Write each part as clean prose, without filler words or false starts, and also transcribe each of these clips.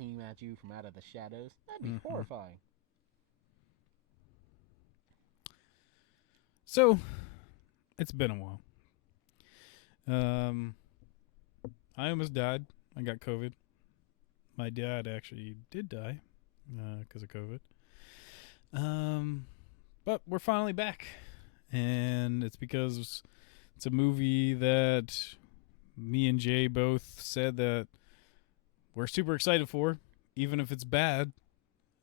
scream at you from out of the shadows. That'd be horrifying. So, it's been a while. Um, I almost died. I got COVID. My dad actually did die because of COVID. But we're finally back, and it's because it's a movie that me and Jay both said that we're super excited for, even if it's bad.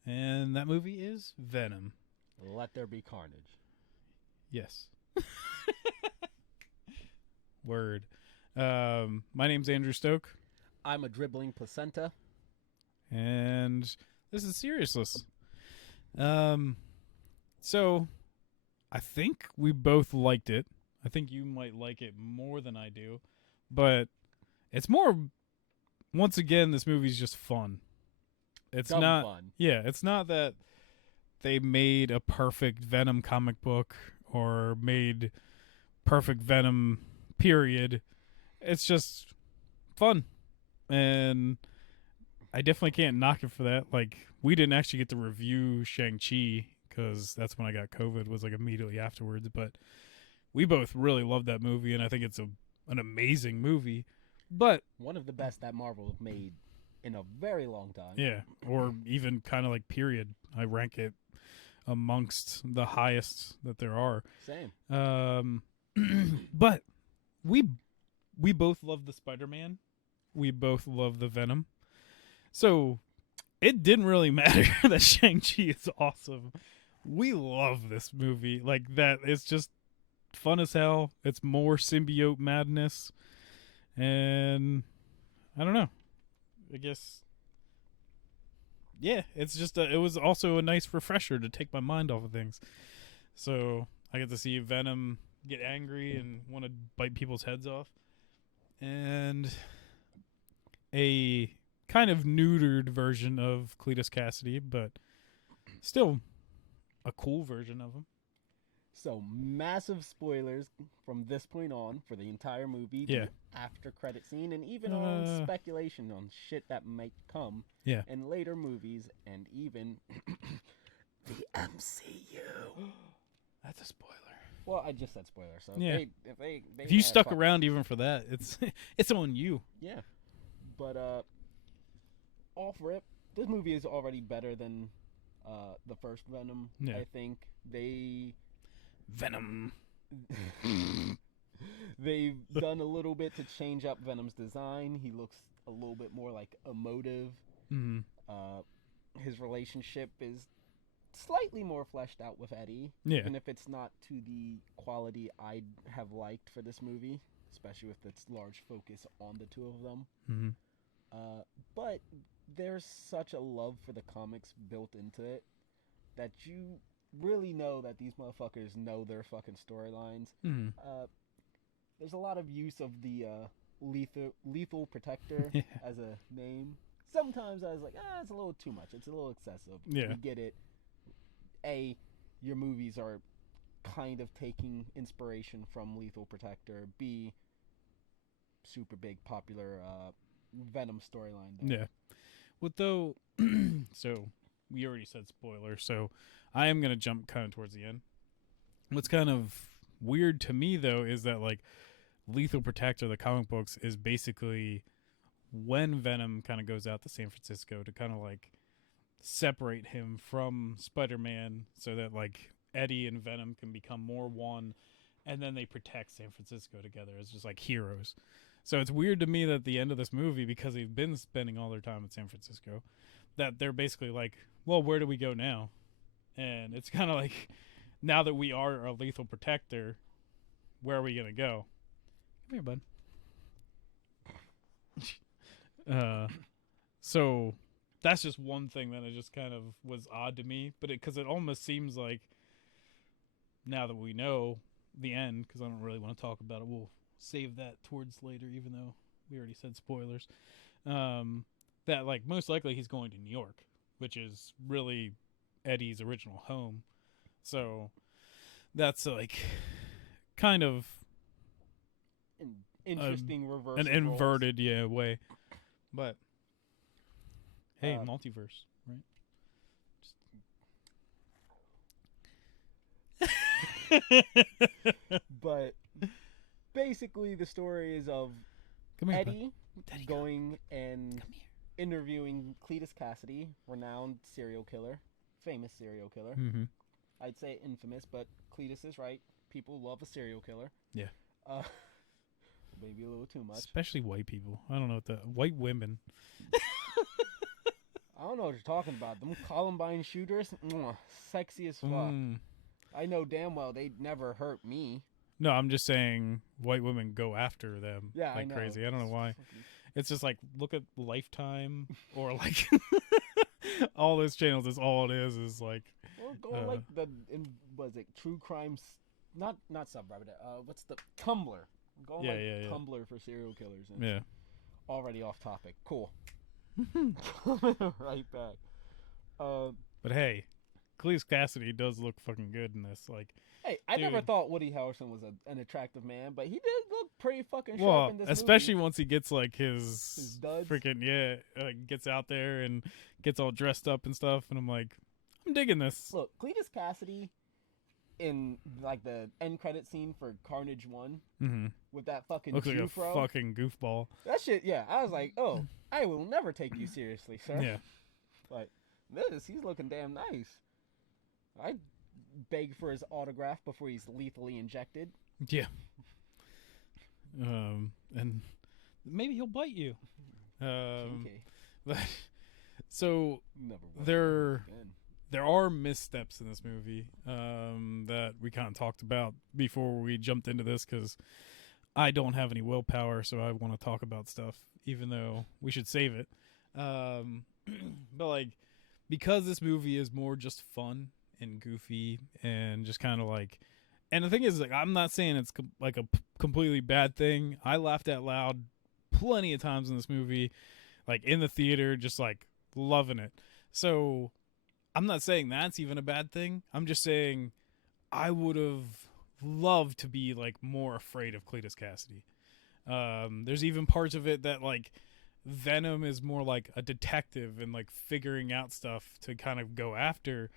And that movie is Venom. Let there be carnage. Yes. Word. My name's Andrew Stoke, I'm a dribbling placenta. and this is Seriousless. So I think we both liked it. I think you might like it more than I do, but it's more. Once again, this movie's just fun. It's Dumb not. fun. Yeah, it's not that they made a perfect Venom comic book or made perfect Venom period. It's just fun, and I definitely can't knock it for that. Like, we didn't actually get to review Shang-Chi because that's when I got COVID, was like immediately afterwards. But we both really loved that movie, and I think it's an amazing movie. But One of the best that Marvel made in a very long time. yeah, or even kind of like period. I rank it amongst the highest that there are. Same. But we both love the Spider-Man. We both love the Venom. So it didn't really matter that Shang-Chi is awesome. We love this movie. Like, that, it's just fun as hell. It's more symbiote madness. And I don't know. I guess, yeah, it's just it was also a nice refresher to take my mind off of things. So I get to see Venom get angry and want to bite people's heads off, and a kind of neutered version of Cletus Cassidy, but still a cool version of him. So, massive spoilers from this point on for the entire movie, Yeah. the after credit scene, and even on speculation on shit that might come Yeah. in later movies, and even the MCU. That's a spoiler. Well, I just said spoiler, so Yeah. they If you stuck fucking- around even for that, it's on you. Yeah. But off rip, this movie is already better than the first Venom. Yeah. I think Venom. they've done a little bit to change up Venom's design. He looks a little bit more like emotive. Mm-hmm. His relationship is slightly more fleshed out with Eddie, Yeah. even if it's not to the quality I'd have liked for this movie, especially with its large focus on the two of them. Mm-hmm. But there's such a love for the comics built into it that you really know that these motherfuckers know their fucking storylines. Mm-hmm. There's a lot of use of the lethal protector Yeah. as a name. Sometimes I was like, it's a little too much. It's a little excessive. Yeah. We get it. Your movies are kind of taking inspiration from Lethal Protector. B, super big popular Venom storyline. Yeah. Well, though, so we already said spoiler, so I am going to jump kind of towards the end. What's kind of weird to me, though, is that, like, Lethal Protector, the comic books, is basically when Venom kind of goes out to San Francisco to kind of, like, separate him from Spider-Man so that, like, Eddie and Venom can become more one, and then they protect San Francisco together as just, like, heroes. So it's weird to me that at the end of this movie, because they've been spending all their time in San Francisco, that they're basically like, well, where do we go now? And it's kind of like, now that we are a Lethal Protector, where are we going to go? Come here, bud. So that's just one thing that it just kind of was odd to me, but because it almost seems like, now that we know the end, because I don't really want to talk about it, we'll save that towards later, even though we already said spoilers, that, like, most likely he's going to New York, which is really Eddie's original home. So that's, like, kind of An interesting reverse. an inverted way. But Hey, multiverse, right? But basically, the story is of Come here, Eddie Daddy, going and come here. interviewing Cletus Cassidy, renowned serial killer, famous serial killer. Mm-hmm. I'd say infamous, but Cletus is right. People love a serial killer. Yeah. Uh, maybe a little too much. Especially white people. I don't know what the white women. I don't know what you're talking about. Them Columbine shooters, sexy as fuck. Mm. I know damn well they'd never hurt me. No, I'm just saying white women go after them Yeah, like I know. crazy. I don't know why. It's just like look at Lifetime or like all those channels. Is all it is like. Or go like was it True Crimes? Not subreddit. What's the Tumblr? Go Yeah, like yeah. Tumblr for serial killers. And Yeah. Already off topic. Cool. Right back. But hey, Cletus Cassidy does look fucking good in this. Like, hey, I never dude. thought Woody Harrelson was an attractive man, but he did look pretty fucking sharp well, in this especially movie. once he gets like his duds. freaking gets out there and gets all dressed up and stuff, and I'm like, I'm digging this. Look, Cletus Cassidy in like the end credit scene for Carnage 1 with that fucking Looks like a Jufro. fucking goofball. That shit, yeah. I was like, oh, I will never take you seriously, sir. Yeah. Like, he's looking damn nice. I'd beg for his autograph before he's lethally injected. Yeah. And maybe he'll bite you. Okay. But, so Never there are missteps in this movie that we kind of talked about before we jumped into this because I don't have any willpower, so I want to talk about stuff, even though we should save it. But like, because this movie is more just fun and goofy and just kind of like, and the thing is, like, I'm not saying it's like a completely bad thing. I laughed out loud plenty of times in this movie, like in the theater, just like loving it. So I'm not saying that's even a bad thing. I'm just saying I would have loved to be like more afraid of Cletus Cassidy. There's even parts of it that like Venom is more like a detective and like figuring out stuff to kind of go after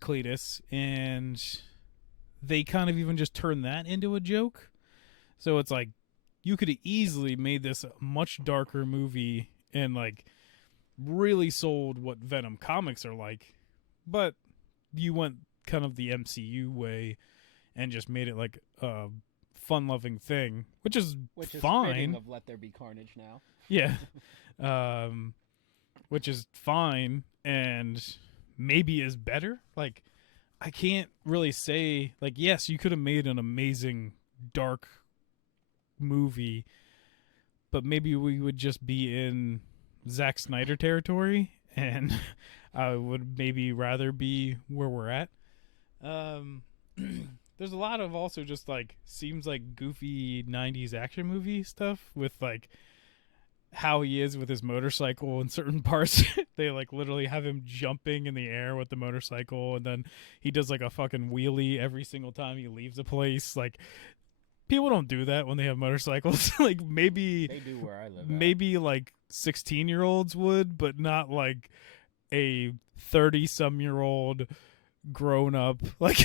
Cletus, and they kind of even just turn that into a joke. So it's like you could have easily made this a much darker movie and like really sold what Venom comics are like, but you went kind of the MCU way and just made it like a fun-loving thing, which is fine. Fitting of Let There Be Carnage now. Yeah. Which is fine and maybe is better. Like, I can't really say, like, yes, you could have made an amazing dark movie, but maybe we would just be in Zack Snyder territory, and I would maybe rather be where we're at. There's a lot of also just like seems like goofy 90s action movie stuff with like how he is with his motorcycle in certain parts. They like literally have him jumping in the air with the motorcycle, and then he does like a fucking wheelie every single time he leaves a place. Like, people don't do that when they have motorcycles. Like, maybe they do where I live. Maybe like 16-year-olds would, but not like a 30-some-year-old grown up. Like,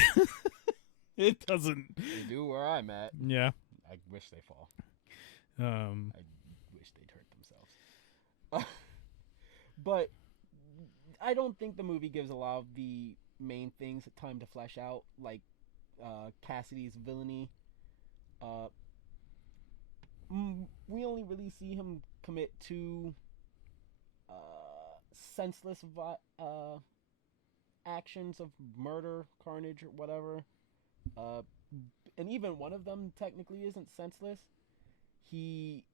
it doesn't. They do where I'm at. Yeah. I wish they fall. I wish they'd hurt themselves. But I don't think the movie gives a lot of the main things time to flesh out, like Cassidy's villainy. We only really see him commit two senseless actions of murder, carnage, or whatever. And even one of them technically isn't senseless. He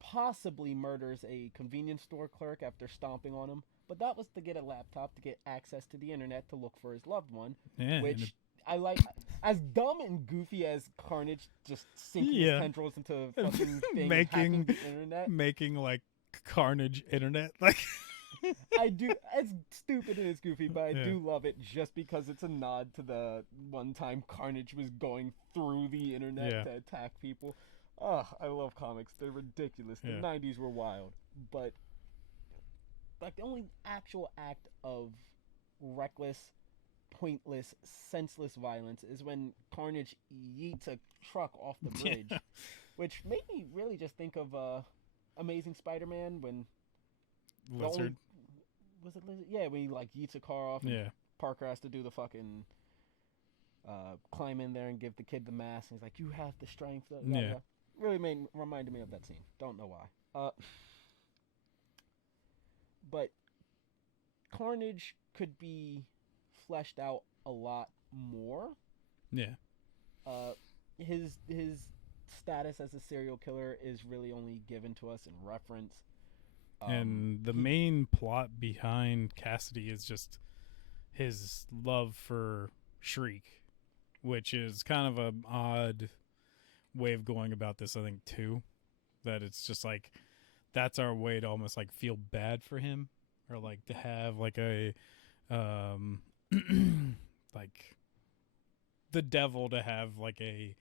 possibly murders a convenience store clerk after stomping on him, but that was to get a laptop to get access to the internet to look for his loved one, which I like. As dumb and goofy as Carnage just sinking his tendrils into a fucking thing, hacking the internet, making like Carnage internet, like. I do. It's stupid and it's goofy, but I do love it just because it's a nod to the one time Carnage was going through the internet to attack people. Oh, I love comics. They're ridiculous. The 90s were wild. But like the only actual act of reckless, pointless, senseless violence is when Carnage yeets a truck off the bridge, Yeah. which made me really just think of Amazing Spider-Man when the only Lizard. was it Lizard? Yeah, when he like yeets a car off and Yeah. Parker has to do the fucking climb in there and give the kid the mask, and he's like, "You have the strength." Yeah. Really reminded me of that scene. Don't know why. But Carnage could be fleshed out a lot more. Yeah. His status as a serial killer is really only given to us in reference. And the he- main plot behind Cassidy is just his love for Shriek, which is kind of an odd way of going about this, I think, too. That it's just like that's our way to almost like feel bad for him, or like to have like a like the devil to have like a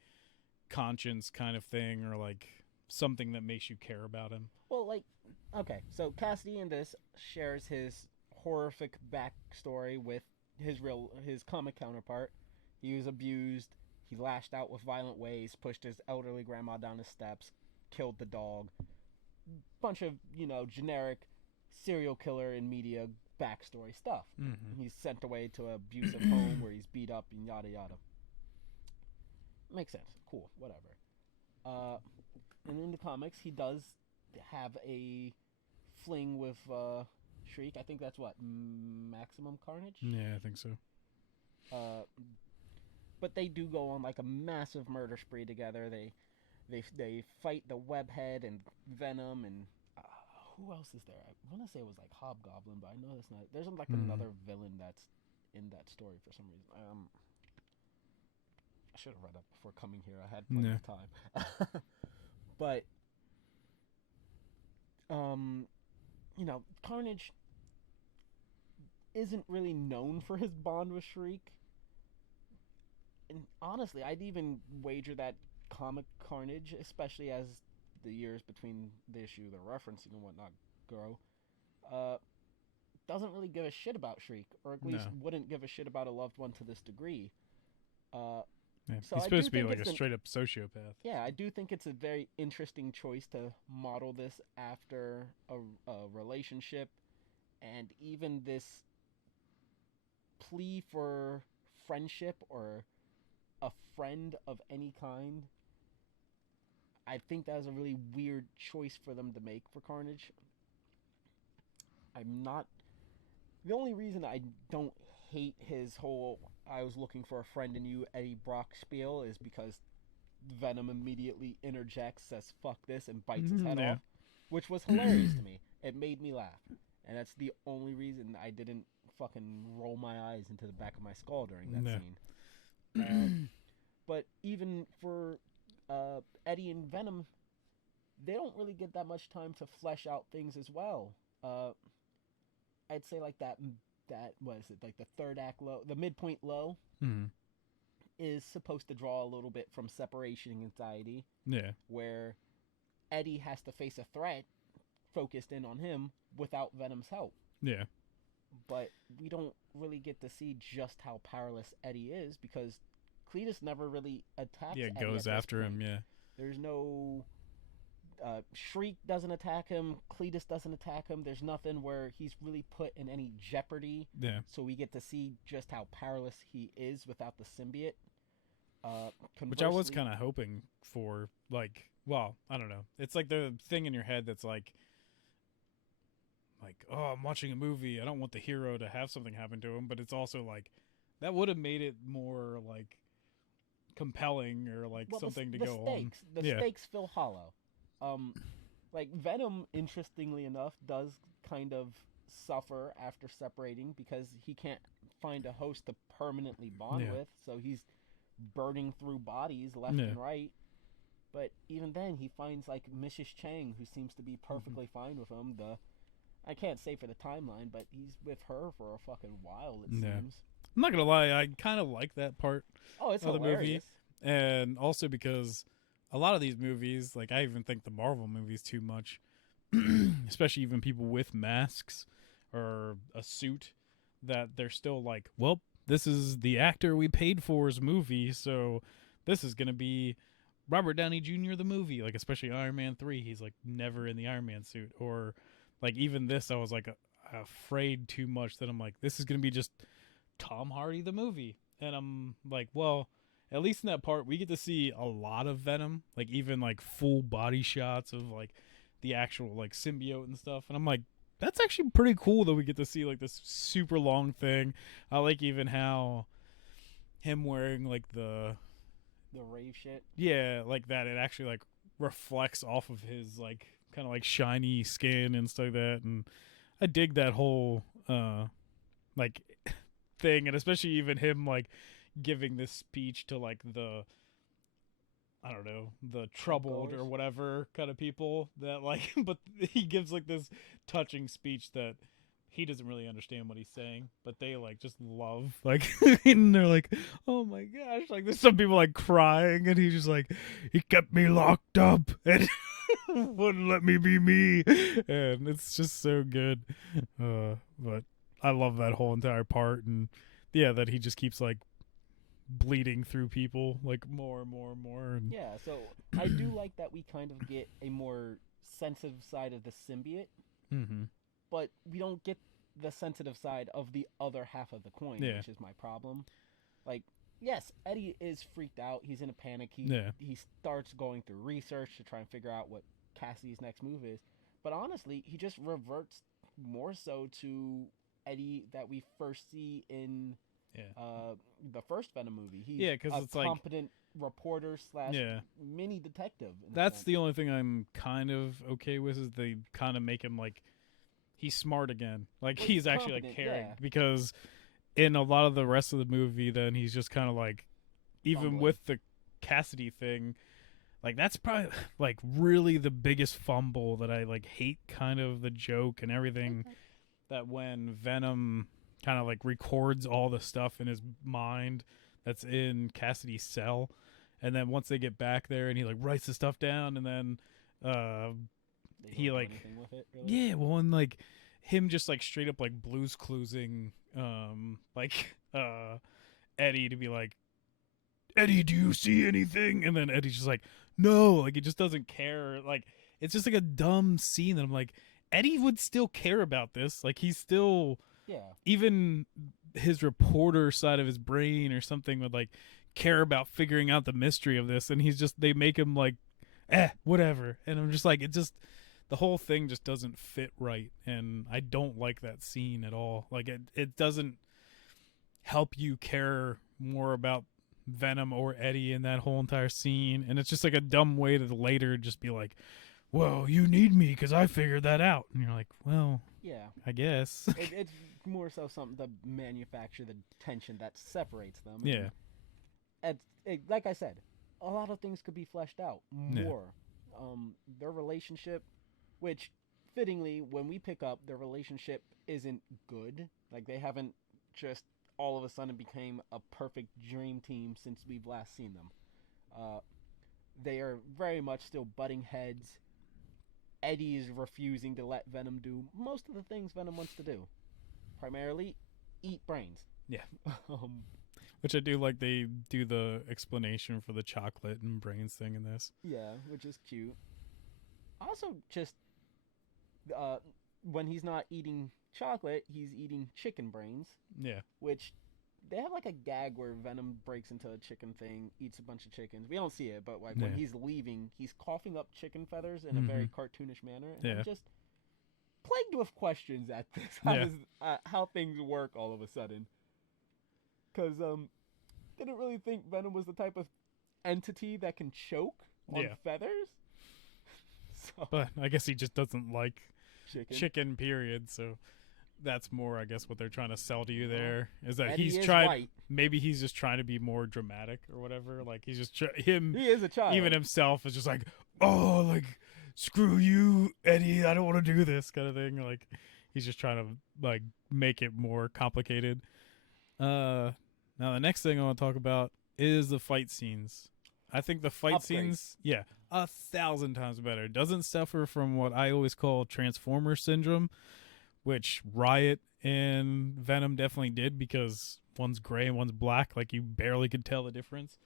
conscience kind of thing, or like something that makes you care about him. Well, like, okay, so Cassidy in this shares his horrific backstory with his comic counterpart. He was abused. He lashed out with violent ways, pushed his elderly grandma down the steps, killed the dog. Bunch of generic serial killer in media backstory stuff. Mm-hmm. He's sent away to an abusive home where he's beat up and yada yada. Makes sense. Cool. Whatever. And in the comics, he does have a fling with Shriek. I think that's what, Maximum Carnage? Yeah, I think so. But they do go on like a massive murder spree together. They fight the Webhead and Venom and who else is there? I want to say it was like Hobgoblin, but I know it's not. There's like another villain that's in that story for some reason. I should have read up before coming here. I had plenty of time. But Carnage isn't really known for his bond with Shriek. And honestly, I'd even wager that comic Carnage, especially as the years between the issue they're referencing and whatnot grow, doesn't really give a shit about Shriek, or at least wouldn't give a shit about a loved one to this degree. Yeah. So He's I supposed to do be think like it's a straight up sociopath. Yeah, I do think it's a very interesting choice to model this after a relationship, and even this plea for friendship or a friend of any kind. I think that was a really weird choice for them to make for Carnage. The only reason I don't hate his whole "I was looking for a friend in you" Eddie Brock spiel is because Venom immediately interjects, says "fuck this," and bites his head off, which was hilarious to me. It made me laugh, and that's the only reason I didn't fucking roll my eyes into the back of my skull during that scene. But even for Eddie and Venom, they don't really get that much time to flesh out things as well. I'd say like that was it, like the third act low, the midpoint low, is supposed to draw a little bit from separation anxiety. Yeah. Where Eddie has to face a threat focused in on him without Venom's help. Yeah. But we don't really get to see just how powerless Eddie is because Cletus never really attacks Eddie goes after him, yeah. There's no... Shriek doesn't attack him. Cletus doesn't attack him. There's nothing where he's really put in any jeopardy. Yeah. So we get to see just how powerless he is without the symbiote. Which I was kind of hoping for, like, well, I don't know. It's like the thing in your head that's like, oh, I'm watching a movie. I don't want the hero to have something happen to him. But it's also like, that would have made it more, like, compelling or, like, something to go on. The stakes feel hollow. Like Venom, interestingly enough, does kind of suffer after separating because he can't find a host to permanently bond with, so he's burning through bodies left and right. But even then, he finds like Mrs. Chang, who seems to be perfectly fine with him. I can't say for the timeline, but he's with her for a fucking while, it seems. I'm not gonna lie, I kind of like that part of the movie, and also because a lot of these movies, like I even think the Marvel movies too much, especially even people with masks, or a suit that they're still like, well, this is the actor we paid for's movie, so this is gonna be Robert Downey Jr. the movie. Like especially Iron Man 3, he's like never in the Iron Man suit. Or like even this, I was like afraid too much that I'm like, this is gonna be just Tom Hardy the movie, and I'm like, well, at least in that part we get to see a lot of Venom, like even like full body shots of like the actual like symbiote and stuff, and I'm like, that's actually pretty cool that we get to see like this super long thing. I like even how him wearing like The rave shit. yeah, like that, it actually like reflects off of his like kind of like shiny skin and stuff like that, and I dig that whole like thing, and especially even him like giving this speech to like the I don't know, the troubled or whatever kind of people that like but he gives like this touching speech that he doesn't really understand what he's saying, but they like just love like and they're like, oh my gosh, like there's some people like crying, and he's just like, he kept me locked up and wouldn't let me be me, and it's just so good. But I love that whole entire part, and yeah, that he just keeps like bleeding through people like more and more and more. And Yeah, so I do like that we kind of get a more sensitive side of the symbiote, mm-hmm. but we don't get the sensitive side of the other half of the coin, Yeah. which is my problem. Like, yes, Eddie is freaked out. He's in a panic. Yeah. He starts going through research to try and figure out what Cassidy's next move is. But honestly, he just reverts more so to Eddie that we first see in the first Venom movie. He's Yeah, 'cause a it's like- competent reporter slash Yeah. mini detective. in a That's sense. the only thing I'm kind of okay with, is they kind of make him like he's smart again. Like Well, he's actually like competent, caring, yeah. because in a lot of the rest of the movie then he's just kind of like, even Fumbling. with the Cassidy thing, like that's probably like really the biggest fumble that I like hate, kind of the joke and everything, that when Venom kind of like records all the stuff in his mind that's in Cassidy's cell, and then once they get back there and he like writes the stuff down, and then They he, don't do like- anything with it, really. yeah, well, and like him just like straight up like Blues Cluesing like Eddie to be like, Eddie, do you see anything? And then Eddie's just like, no, like he just doesn't care. Like it's just like a dumb scene that I'm like, Eddie would still care about this. Like he's still, Yeah. even his reporter side of his brain or something would like care about figuring out the mystery of this, and he's just, they make him like whatever, and I'm just like, it just, the whole thing just doesn't fit right, and I don't like that scene at all. Like it doesn't help you care more about Venom or Eddie in that whole entire scene, and it's just like a dumb way to later just be like, well, you need me because I figured that out, and you're like, well, Yeah. I guess. It's more so something to manufacture the tension that separates them. Yeah. And like I said, a lot of things could be fleshed out Yeah. more. Their relationship, which fittingly, when we pick up, their relationship isn't good. Like they haven't just all of a sudden became a perfect dream team since we've last seen them. They are very much still butting heads. Eddie is refusing to let Venom do most of the things Venom wants to do. Primarily, eat brains. Yeah. um, Which I do like, they do the explanation for the chocolate and brains thing in this. yeah, which is cute. Also, just when he's not eating chocolate, he's eating chicken brains, Yeah. which they have like a gag where Venom breaks into a chicken thing, eats a bunch of chickens. We don't see it, but like when Yeah. he's leaving, he's coughing up chicken feathers in a very cartoonish manner. And I'm Yeah. just plagued with questions at this. How, Yeah. how things work all of a sudden. Because didn't really think Venom was the type of entity that can choke on Yeah. feathers. So, But I guess he just doesn't like chicken. chicken, period. So that's more, I guess, what they're trying to sell to you there, is that Eddie he's is trying, white. maybe he's just trying to be more dramatic or whatever. Like he's just, him, He is a child. even himself is just like, oh, like, screw you, Eddie, I don't want to do this kind of thing. Like he's just trying to like make it more complicated. Now the next thing I want to talk about is the fight scenes. I think the fight Upgrade. scenes, 1,000 times better. It doesn't suffer from what I always call Transformer syndrome, which Riot and Venom definitely did because one's gray and one's black. Like, you barely could tell the difference.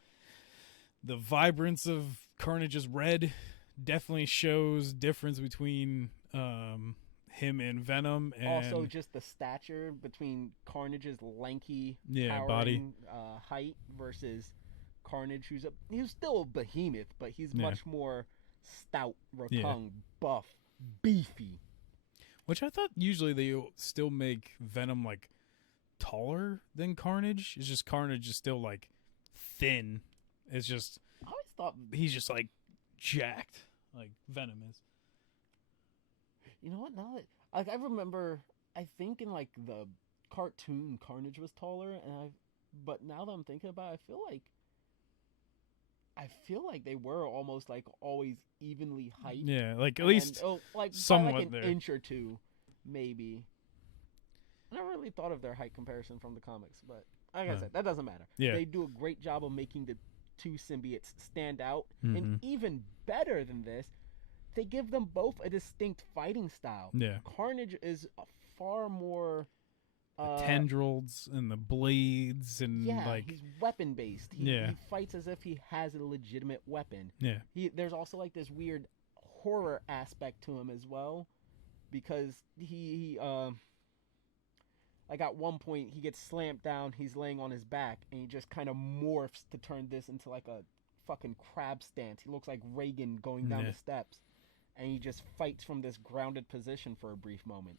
The vibrance of Carnage's red definitely shows difference between him and Venom. And also, just the stature between Carnage's lanky, body. towering height versus Carnage, he's still a behemoth, but he's much more stout, rotund, buff, beefy. Which I thought usually they still make Venom like taller than Carnage. It's just Carnage is still like thin. It's just I always thought he's just like jacked, like Venom is. You know what? Now that I remember, I think in like the cartoon, Carnage was taller, but now that I'm thinking about it, I feel like they were almost like always evenly height. Yeah, like at least like somewhat like an there. inch or two, maybe. I never really thought of their height comparison from the comics, but like I said, that doesn't matter. Yeah. They do a great job of making the two symbiotes stand out, Mm-hmm. and even better than this, they give them both a distinct fighting style. Yeah. Carnage is a far more The tendrils and the blades and like he's weapon based. He fights as if he has a legitimate weapon. Yeah. There's also like this weird horror aspect to him as well, because he like at one point he gets slammed down, he's laying on his back, and he just kind of morphs to turn this into like a fucking crab stance. He looks like Reagan going down the steps, and he just fights from this grounded position for a brief moment.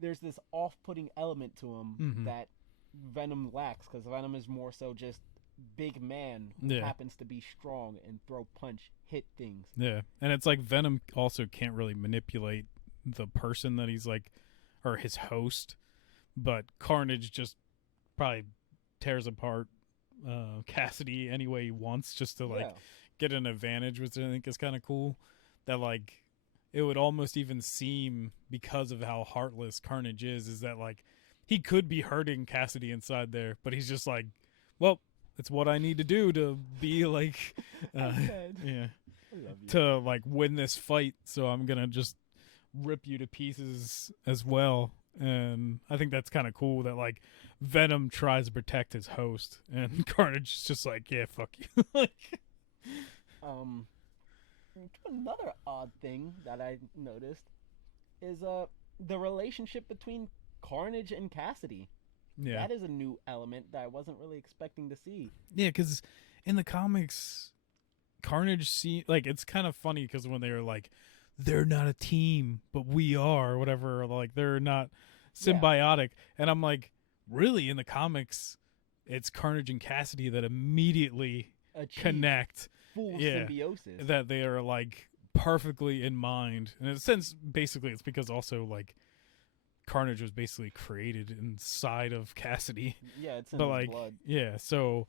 There's this off-putting element to him that Venom lacks, because Venom is more so just big man who happens to be strong and throw punch, hit things. Yeah, and it's like Venom also can't really manipulate the person that he's like, or his host, but Carnage just probably tears apart Cassidy any way he wants, just to like get an advantage, which I think is kind of cool. That like it would almost even seem, because of how heartless Carnage is that like he could be hurting Cassidy inside there, but he's just like, well, it's what I need to do to be like to like win this fight, so I'm gonna just rip you to pieces as well. And I think that's kind of cool that like Venom tries to protect his host and Carnage is just like, yeah, fuck you. Like another odd thing that I noticed is the relationship between Carnage and Cassidy. Yeah, that is a new element that I wasn't really expecting to see. Yeah, because in the comics, Carnage like, it's kind of funny because when they were like, they're not a team, but we are, or whatever, like they're not symbiotic, and I'm like, really? In the comics, it's Carnage and Cassidy that immediately connect. Full symbiosis. That they are like perfectly in mind. And in a sense, basically, it's because also like Carnage was basically created inside of Cassidy. Yeah, it's in his blood. Yeah, so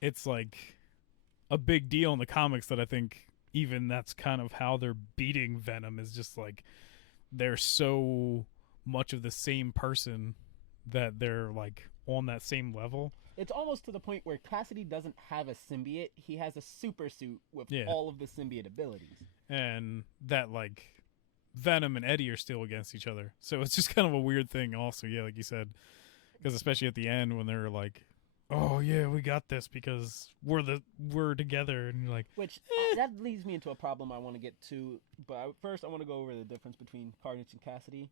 it's like a big deal in the comics that I think even that's kind of how they're beating Venom, is just like they're so much of the same person that they're like on that same level. It's almost to the point where Cassidy doesn't have a symbiote. He has a super suit with all of the symbiote abilities. And that, like, Venom and Eddie are still against each other. So it's just kind of a weird thing also, like you said. Because especially at the end when they're like, oh, yeah, we got this because we're together. And you're like... Which, that leads me into a problem I want to get to. But first, I want to go over the difference between Carnage and Cassidy.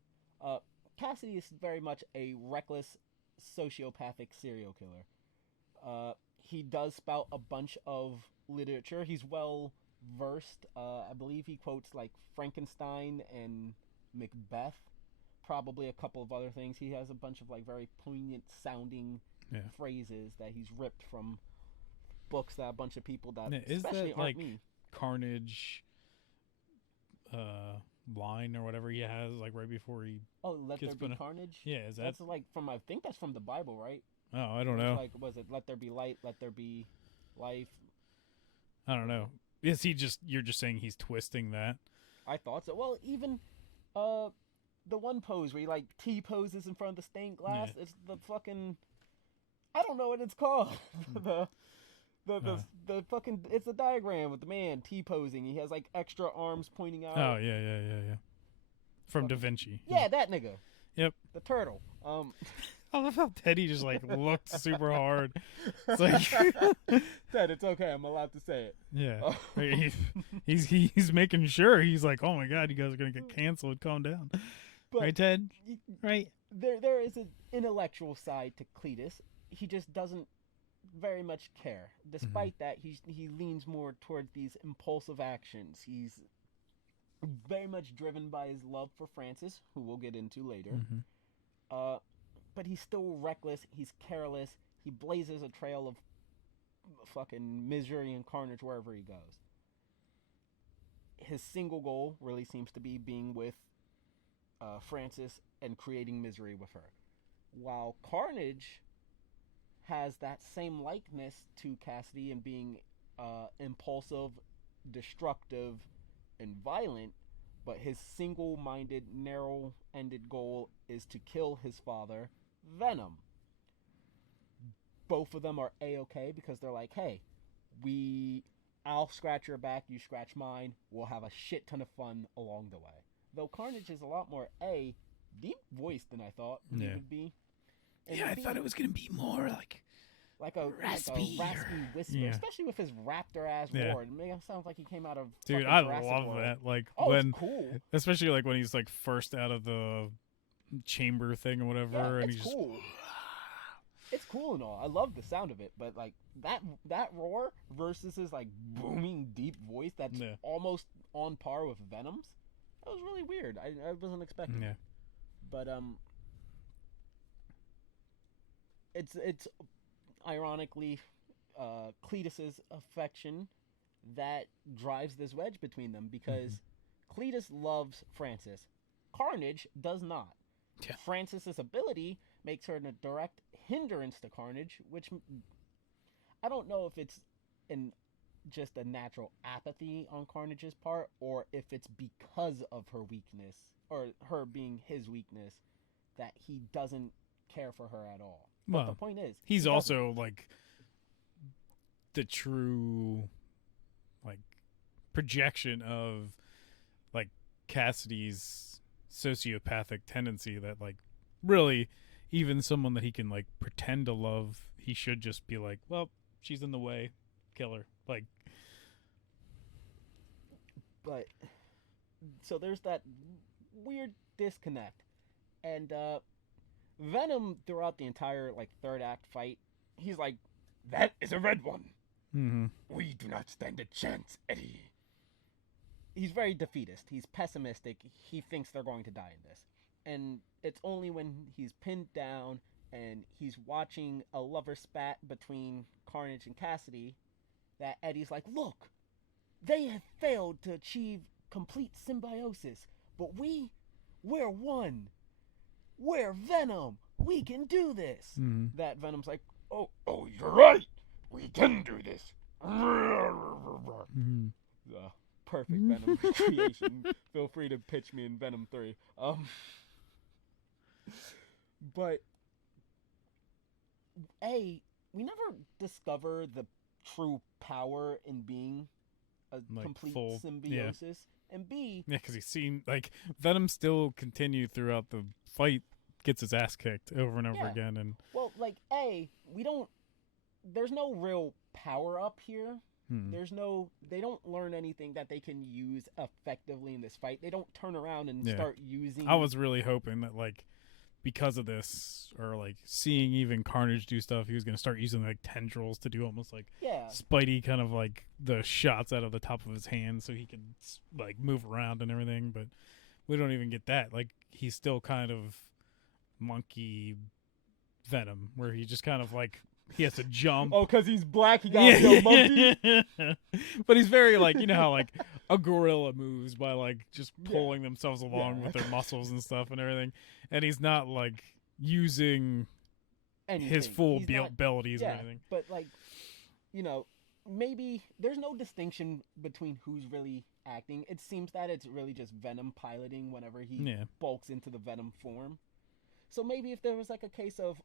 Cassidy is very much a reckless, sociopathic serial killer. He does spout a bunch of literature. He's well versed. I believe he quotes like Frankenstein and Macbeth, probably a couple of other things. He has a bunch of like very poignant sounding phrases that he's ripped from books that a bunch of people that especially aren't like me. Carnage line or whatever he has like right before he let there be carnage? Yeah, is that... That's like from, I think that's from the Bible, right? Oh, I don't know. Like, was it let there be light, let there be life? I don't know. Is he just, you're just saying he's twisting that? I thought so. Well, even the one pose where he like T-poses in front of the stained glass, it's the fucking, I don't know what it's called. the fucking, it's a diagram with the man T-posing. He has like extra arms pointing out. Oh, yeah. From Da Vinci. Yeah, that nigga. Yep. The turtle. I love how Teddy just like looked super hard. It's like Ted, it's okay. I'm allowed to say it. yeah, he's making sure. He's like, oh my god, you guys are gonna get canceled. Calm down, But right, Ted? Right. there is an intellectual side to Cletus. He just doesn't very much care. Despite that, he leans more towards these impulsive actions. He's very much driven by his love for Francis, who we'll get into later. But he's still reckless. He's careless. He blazes a trail of fucking misery and carnage wherever he goes. His single goal really seems to be being with Francis and creating misery with her. While Carnage has that same likeness to Cassidy in being impulsive, destructive, and violent, but his single-minded, narrow-ended goal is to kill his father, Venom. Both of them are A-okay because they're like, hey, I'll scratch your back, you scratch mine, we'll have a shit ton of fun along the way. Though Carnage is a lot more deep-voiced than I thought he would be. And I thought it was gonna be more like a raspy whisper, especially with his raptor-ass roar. It sounds like he came out of dude. fucking I Jurassic love World. that. Like it's cool. especially like when he's like first out of the chamber thing or whatever, and it's he's cool. It's cool and all. I love the sound of it, but like that roar versus his like booming deep voice that's almost on par with Venom's. That was really weird. I wasn't expecting it. But it's ironically Cletus's affection that drives this wedge between them because Cletus loves Francis. Carnage does not. Yeah. Francis's ability makes her a direct hindrance to Carnage, which I don't know if it's just a natural apathy on Carnage's part or if it's because of her weakness or her being his weakness that he doesn't care for her at all. But the point is, he's also like the true like projection of like Cassidy's sociopathic tendency that like really even someone that he can like pretend to love, he should just be like, well, she's in the way, kill her. Like, but so there's that weird disconnect, and Venom throughout the entire like third act fight, he's like, that is a red one. We do not stand a chance, Eddie. He's very defeatist. He's pessimistic. He thinks they're going to die in this. And it's only when he's pinned down and he's watching a lover spat between Carnage and Cassidy that Eddie's like, look, they have failed to achieve complete symbiosis, but we're one. We're Venom. We can do this. That Venom's like, oh, you're right. We can do this. Perfect Venom creation. Feel free to pitch me in Venom 3. But we never discover the true power in being a like complete full symbiosis. And B, because he's seen like Venom still continued throughout the fight, gets his ass kicked over and over again, and there's no real power up here. They don't learn anything that they can use effectively in this fight. They don't turn around and start using. I was really hoping that like because of this, or like seeing even Carnage do stuff, he was gonna start using like tendrils to do almost like Spidey kind of like the shots out of the top of his hand, so he can like move around and everything. But we don't even get that. Like he's still kind of monkey Venom, where he just kind of like he has to jump. Oh, because he's black, he got no monkey. But he's very like, you know how like a gorilla moves by like just pulling themselves along with their muscles and stuff and everything, and he's not like using his full abilities or anything. But like, maybe there's no distinction between who's really acting. It seems that it's really just Venom piloting whenever he bulks into the Venom form. So maybe if there was like a case of,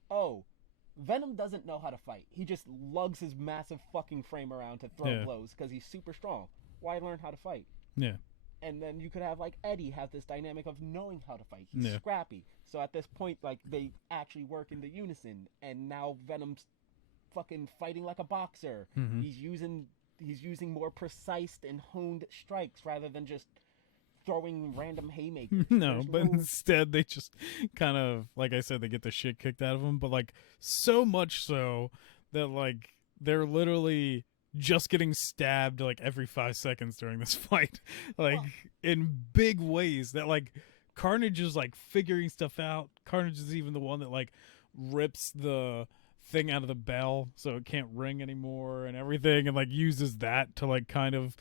Venom doesn't know how to fight. He just lugs his massive fucking frame around to throw blows because he's super strong. Why learn how to fight? Yeah. And then you could have like Eddie have this dynamic of knowing how to fight. He's Yeah. scrappy. So at this point, like they actually work in the unison. And now Venom's fucking fighting like a boxer. Mhm. He's using more precise and honed strikes rather than just throwing random haymakers. No, There's but instead they just kind of, like I said, they get the shit kicked out of them. But like so much so that like they're literally just getting stabbed like every 5 seconds during this fight, like Well- in big ways that like Carnage is like figuring stuff out. Carnage is even the one that like rips the thing out of the bell so it can't ring anymore and everything, and like uses that to like kind of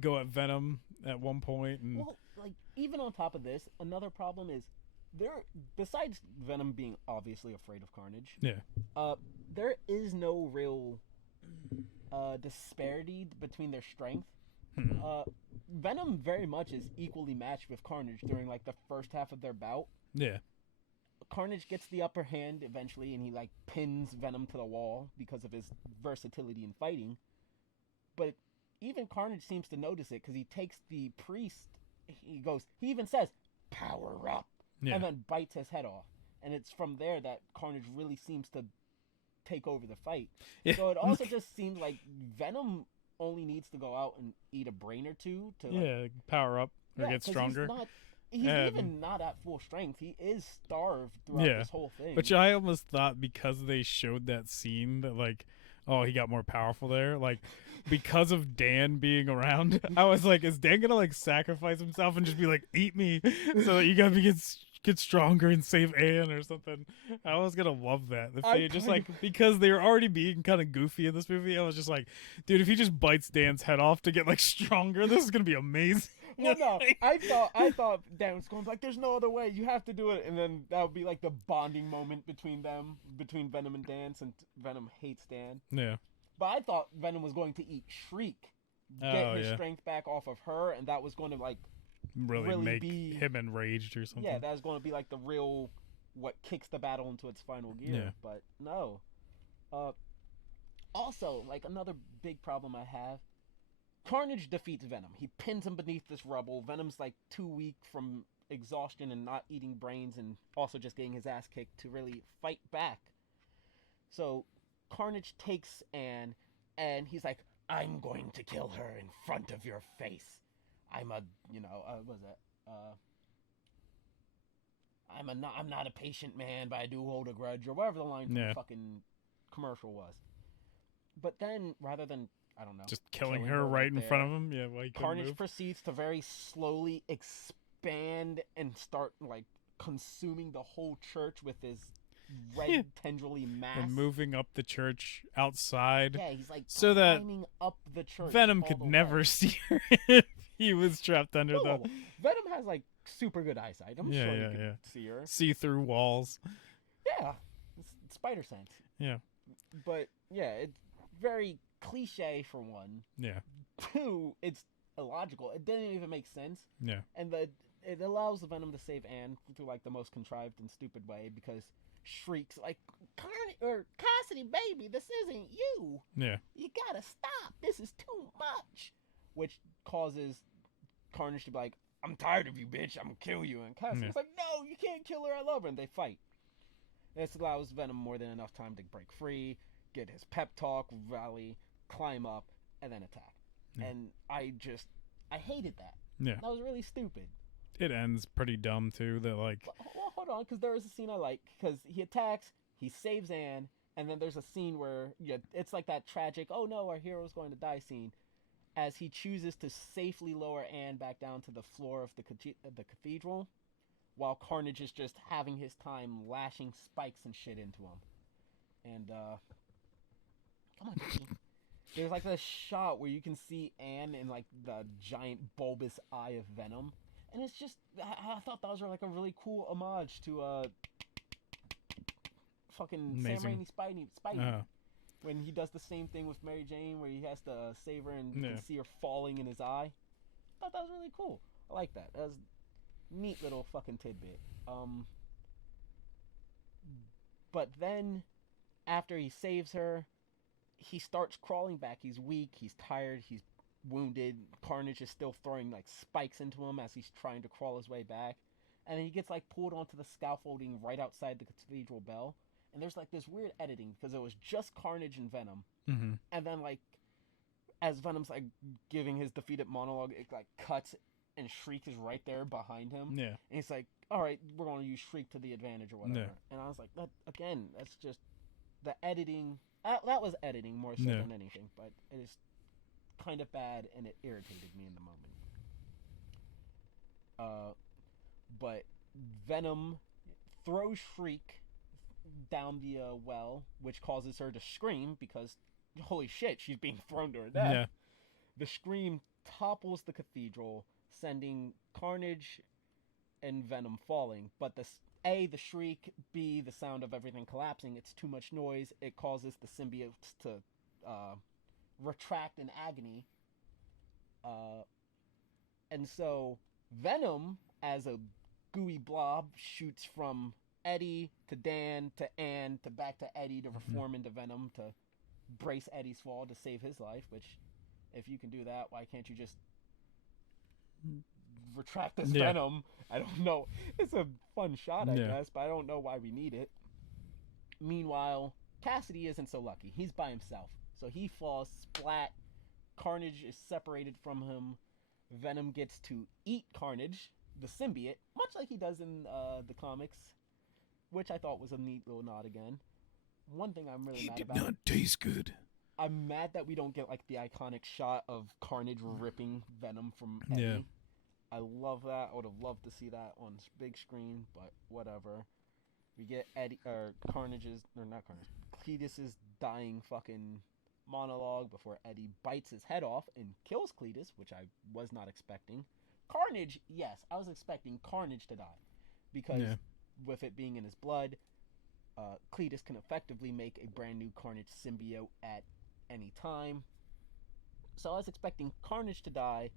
go at Venom at one point. And Well, like even on top of this, another problem is besides Venom being obviously afraid of Carnage, yeah, there is no real disparity between their strength. Hmm. Venom very much is equally matched with Carnage during like the first half of their bout. yeah, Carnage gets the upper hand eventually, and he like pins Venom to the wall because of his versatility in fighting. But even Carnage seems to notice it because he takes the priest. He even says, "Power up," yeah. and then bites his head off. And it's from there that Carnage really seems to take over the fight. Yeah. So it also just seems like Venom only needs to go out and eat a brain or two to like, Yeah, power up or yeah, get 'cause stronger. He's And- even not at full strength. He is starved throughout Yeah. this whole thing. Which I almost thought, because they showed that scene, that like, oh, he got more powerful there. Like, because of Dan being around, I was like, is Dan gonna like sacrifice himself and just be like, eat me, so that you gotta get stronger and save Anne or something? I was gonna love that. If I they just kind like, because they were already being kind of goofy in this movie, I was just like, dude, if he just bites Dan's head off to get like stronger, this is gonna be amazing. Well, no, I thought Dan was going like, "There's no other way. You have to do it," and then that would be like the bonding moment between them, between Venom and Dan, since Venom hates Dan. Yeah. But I thought Venom was going to eat Shriek, get Oh, his yeah. strength back off of her, and that was going to like, Really make be- him enraged or something. yeah, that was going to be like the real what kicks the battle into its final gear. Yeah. But no. Also, like another big problem I have. Carnage defeats Venom. He pins him beneath this rubble. Venom's like too weak from exhaustion and not eating brains and also just getting his ass kicked to really fight back. So Carnage takes Anne and he's like, "I'm going to kill her in front of your face. I'm a, what was it? I'm not a patient man, but I do hold a grudge," or whatever the line from Yeah. the fucking commercial was. But then, rather than, I don't know, Just killing her right in front of him. Yeah, while he couldn't Carnage move. proceeds to very slowly expand and start like consuming the whole church with his red tendrily mass. And moving up the church outside. Yeah, he's like so that climbing up the church. Venom all could the never way. see her if he was trapped under No, the Venom has like super good eyesight. I'm Yeah, sure yeah, you yeah. can see her. see-through walls. Yeah, it's spider sense. Yeah. But yeah, it's very cliche for one. Yeah. Two, it's illogical. It didn't even make sense. Yeah. And it allows the Venom to save Anne through like the most contrived and stupid way because Shriek's like, Cassidy, baby, this isn't you. Yeah. You gotta stop. This is too much. Which causes Carnage to be like, "I'm tired of you, bitch. I'm gonna kill you." And Cassidy's Yeah. like, "No, you can't kill her. I love her." And they fight. This allows Venom more than enough time to break free, get his pep talk, rally, climb up, and then attack. Yeah. And I hated that. Yeah. That was really stupid. It ends pretty dumb too. That like, Well, hold on, because there is a scene I like. Because he attacks, he saves Anne, and then there's a scene where it's like that tragic, "Oh no, our hero's going to die" scene, as he chooses to safely lower Anne back down to the floor of the cathedral, while Carnage is just having his time lashing spikes and shit into him. And come on, Jimmy. There's like this shot where you can see Anne in like the giant bulbous eye of Venom. And it's just, I thought that was like a really cool homage to fucking Sam Amazing. Raimi Spidey. uh, When he does the same thing with Mary Jane, where he has to save her and you Yeah. can see her falling in his eye. I thought that was really cool. I like that. That was a neat little fucking tidbit. But then, after he saves her, he starts crawling back. He's weak, he's tired, he's wounded. Carnage is still throwing like spikes into him as he's trying to crawl his way back, and then he gets like pulled onto the scaffolding right outside the cathedral bell. And there's like this weird editing because it was just Carnage and Venom, and then like as Venom's like giving his defeated monologue, it like cuts and Shriek is right there behind him. Yeah. And he's like, all right, we're going to use Shriek to the advantage or whatever. Yeah. And I was like, that again, that's just the editing. That was editing more so than anything, but it is kind of bad and it irritated me in the moment. But Venom throws Shriek down the well, which causes her to scream because holy shit, she's being thrown to her death. Yeah. The scream topples the cathedral, sending Carnage and Venom falling. But the shriek, B, the sound of everything collapsing, it's too much noise. It causes the symbiotes to retract in agony. And so Venom, as a gooey blob, shoots from Eddie to Dan to Ann to back to Eddie to reform into Venom to brace Eddie's fall to save his life, which if you can do that, why can't you just retract this Venom? I don't know. It's a fun shot, I guess, but I don't know why we need it. Meanwhile, Cassidy isn't so lucky. He's by himself. So he falls splat. Carnage is separated from him. Venom gets to eat Carnage, the symbiote, much like he does in the comics, which I thought was a neat little nod again. One thing I'm really mad about. It did not taste good. I'm mad that we don't get like the iconic shot of Carnage ripping Venom from Eddie. Yeah. I love that. I would have loved to see that on big screen, but whatever. We get Cletus's dying fucking monologue before Eddie bites his head off and kills Cletus, which I was not expecting. Carnage, yes, I was expecting Carnage to die because with it being in his blood, Cletus can effectively make a brand new Carnage symbiote at any time. So I was expecting Carnage to die,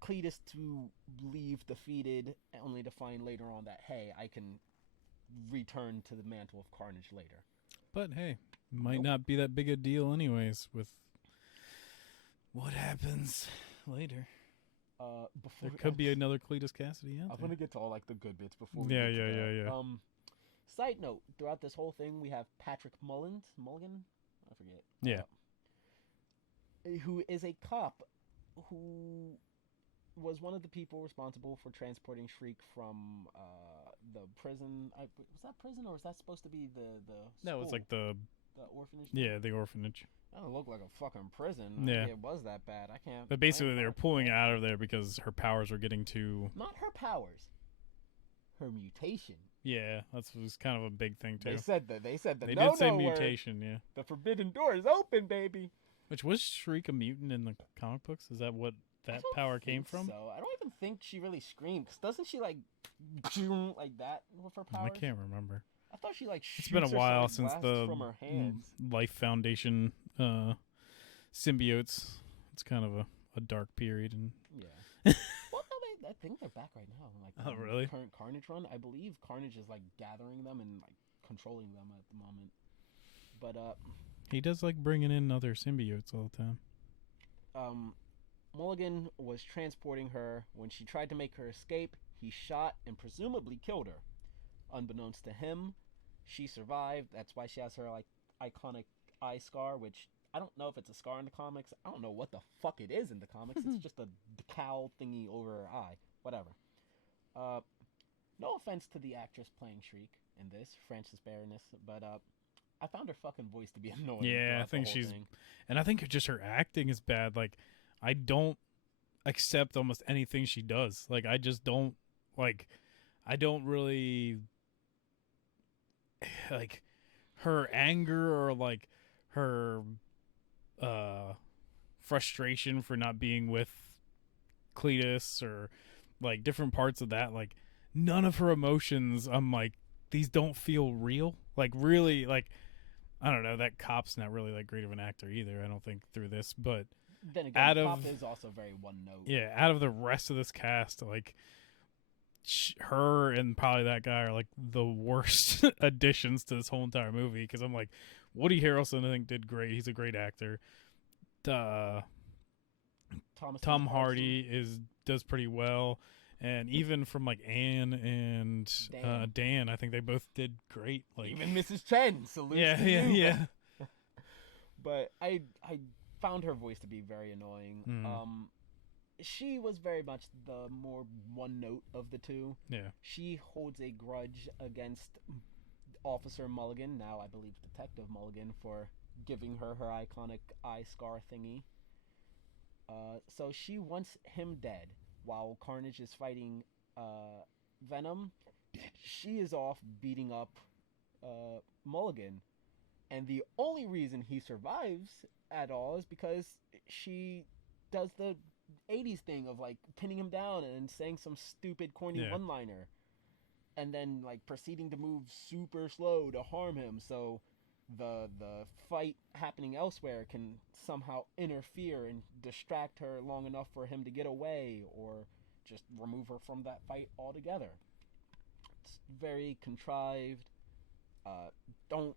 Cletus to leave defeated, only to find later on that, hey, I can return to the mantle of Carnage later. But hey, might not be that big a deal anyways with what happens later. There could be another Cletus Cassidy out there. I'm going to get to all like the good bits before we Yeah. Side note, throughout this whole thing, we have Patrick Mulligan? I forget. Yeah. Who is a cop who was one of the people responsible for transporting Shriek from the prison. Was that prison or was that supposed to be the school? No, it's like the orphanage? Yeah, the orphanage. That doesn't look like a fucking prison. Yeah. It was that bad. I can't. But basically, they were pulling her out of there because her powers were getting too. Not her powers. Her mutation. Yeah, that was kind of a big thing too. They said that. They did say mutation. Word. Yeah. The forbidden door is open, baby. Which was Shriek a mutant in the comic books? Is that what that power came from? So I don't even think she really screamed. Cause doesn't she like that with her powers? I can't remember. I thought she like. It's been a while since the from her hands. Life Foundation symbiotes. It's kind of a dark period, and Well, no, I think they're back right now. Like, really? Current Carnage run, I believe Carnage is like gathering them and like controlling them at the moment. But he does like bringing in other symbiotes all the time. Mulligan was transporting her. When she tried to make her escape, he shot and presumably killed her. Unbeknownst to him, she survived. That's why she has her like iconic eye scar, which I don't know if it's a scar in the comics. I don't know what the fuck it is in the comics. It's just a decal thingy over her eye. Whatever. No offense to the actress playing Shriek in this, Frances Baroness, but I found her fucking voice to be annoying. Yeah, I think she's, and I think just her acting is bad. Like, I don't accept almost anything she does. Like, I just don't I don't really like her anger or like her frustration for not being with Cletus or like different parts of that. Like, none of her emotions, I'm like, these don't feel real. Like, really, like, I don't know, that cop's not really that great of an actor either, I don't think, through this. But then again, the cop is also very one note. Yeah, out of the rest of this cast, like, her and probably that guy are like the worst additions to this whole entire movie. Because I'm like, Woody Harrelson, I think, did great. He's a great actor. Tom Tom Hardy does pretty well, and even from like Anne and Dan, I think they both did great. Like even Mrs. Chen, salute to you. But I found her voice to be very annoying. She was very much the more one note of the two. Yeah. She holds a grudge against Officer Mulligan, now I believe Detective Mulligan, for giving her iconic eye scar thingy. So she wants him dead while Carnage is fighting Venom. She is off beating up Mulligan. And the only reason he survives at all is because she does the 80s thing of like pinning him down and saying some stupid corny one-liner. And then like proceeding to move super slow to harm him, so the fight happening elsewhere can somehow interfere and distract her long enough for him to get away or just remove her from that fight altogether. It's very contrived. Don't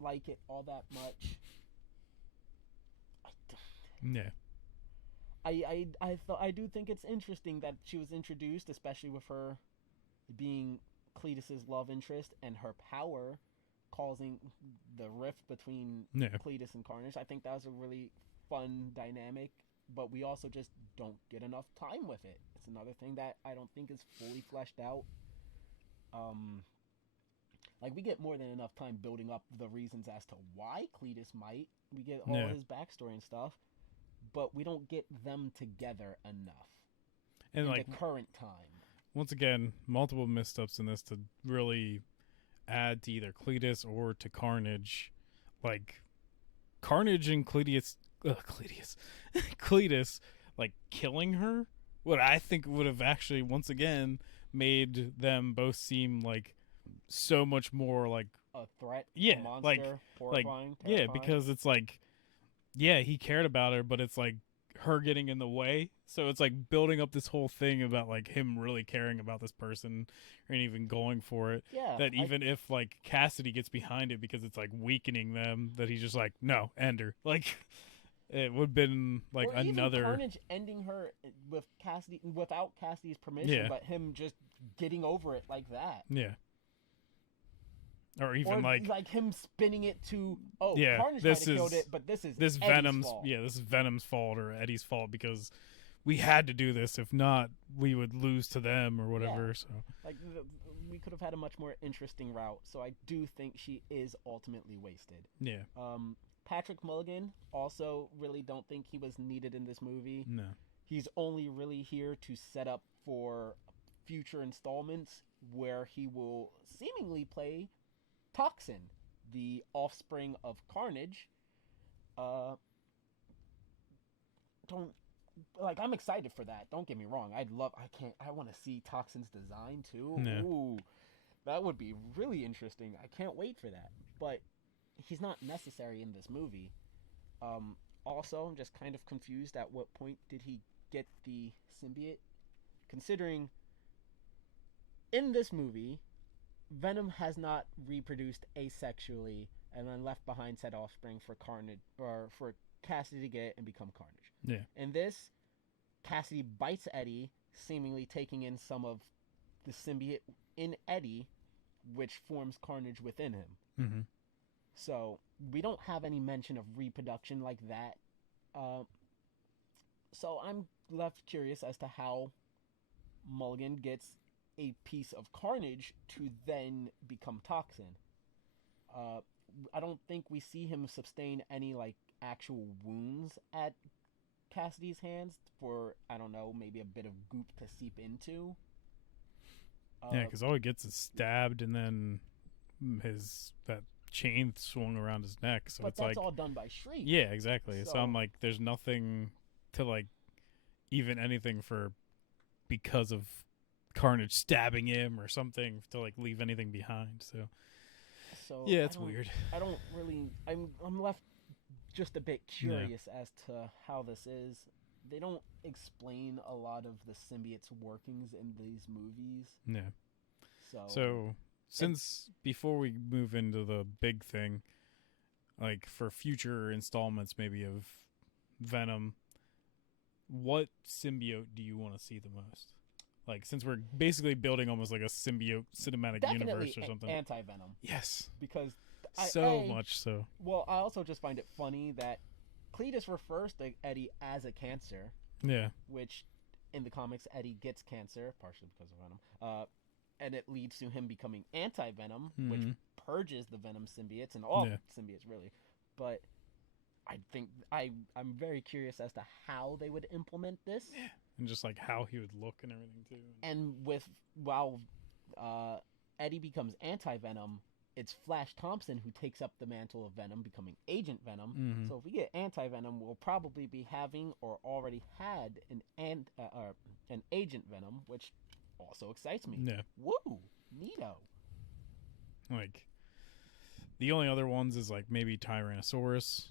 like it all that much. I do think it's interesting that she was introduced, especially with her being Cletus's love interest and her power causing the rift between Cletus and Carnage. I think that was a really fun dynamic, but we also just don't get enough time with it. It's another thing that I don't think is fully fleshed out. Like, we get more than enough time building up the reasons as to why Cletus might. We get all his backstory and stuff, but we don't get them together enough in the current time. Once again, multiple missteps in this to really add to either Cletus or to Carnage. Like, Carnage and Cletus, like, killing her, what I think would have actually, once again, made them both seem like so much more like a threat, a monster, horrifying, terrifying. Because it's like, he cared about her, but it's like her getting in the way. So it's like building up this whole thing about like him really caring about this person and even going for it. Yeah. That even if like Cassidy gets behind it because it's like weakening them, that he's just like, no, end her. Like, it would have been like or another even Carnage ending her with Cassidy without Cassidy's permission, but him just getting over it like that. Yeah. Or even like him spinning it to Carnage might have killed it, but this is Venom's fault. This is Venom's fault or Eddie's fault because we had to do this. If not, we would lose to them or whatever. Yeah. So like we could have had a much more interesting route. So I do think she is ultimately wasted. Yeah. Patrick Mulligan also really don't think he was needed in this movie. No. He's only really here to set up for future installments where he will seemingly play Toxin, the offspring of Carnage. I'm excited for that. Don't get me wrong. I want to see Toxin's design too. No. Ooh, that would be really interesting. I can't wait for that. But he's not necessary in this movie. Also, I'm just kind of confused at what point did he get the symbiote? Considering in this movie, Venom has not reproduced asexually and then left behind said offspring for Carnage or for Cassidy to get and become Carnage. Yeah. In this, Cassidy bites Eddie, seemingly taking in some of the symbiote in Eddie, which forms Carnage within him. Mm-hmm. So we don't have any mention of reproduction like that. So I'm left curious as to how Mulligan gets a piece of Carnage to then become Toxin. I don't think we see him sustain any like actual wounds at Cassidy's hands for, I don't know, maybe a bit of goop to seep into. Because all he gets is stabbed and then that chain swung around his neck. So but it's that's like all done by Shriek. Yeah, exactly. So I'm like, there's nothing to like even anything for because of Carnage stabbing him or something to like leave anything behind. So yeah, it's weird. I don't really. I'm left just a bit curious as to how this is. They don't explain a lot of the symbiote's workings in these movies. Yeah. So since before we move into the big thing, like for future installments maybe of Venom, what symbiote do you want to see the most? Like, since we're basically building almost like a symbiote cinematic universe or something. Anti-Venom. Yes. Because Much so. Well, I also just find it funny that Cletus refers to Eddie as a cancer. Yeah. Which, in the comics, Eddie gets cancer, partially because of Venom. And it leads to him becoming anti-Venom, which purges the Venom symbiotes and all symbiotes, really. But I think I'm very curious as to how they would implement this. Yeah. And just like how he would look and everything too. And while Eddie becomes anti-Venom, it's Flash Thompson who takes up the mantle of Venom, becoming Agent Venom. Mm-hmm. So if we get anti-Venom, we'll probably be having or already had an Agent Venom, which also excites me. Yeah. Woo! Neato. Like, the only other ones is like maybe Tyrannosaurus,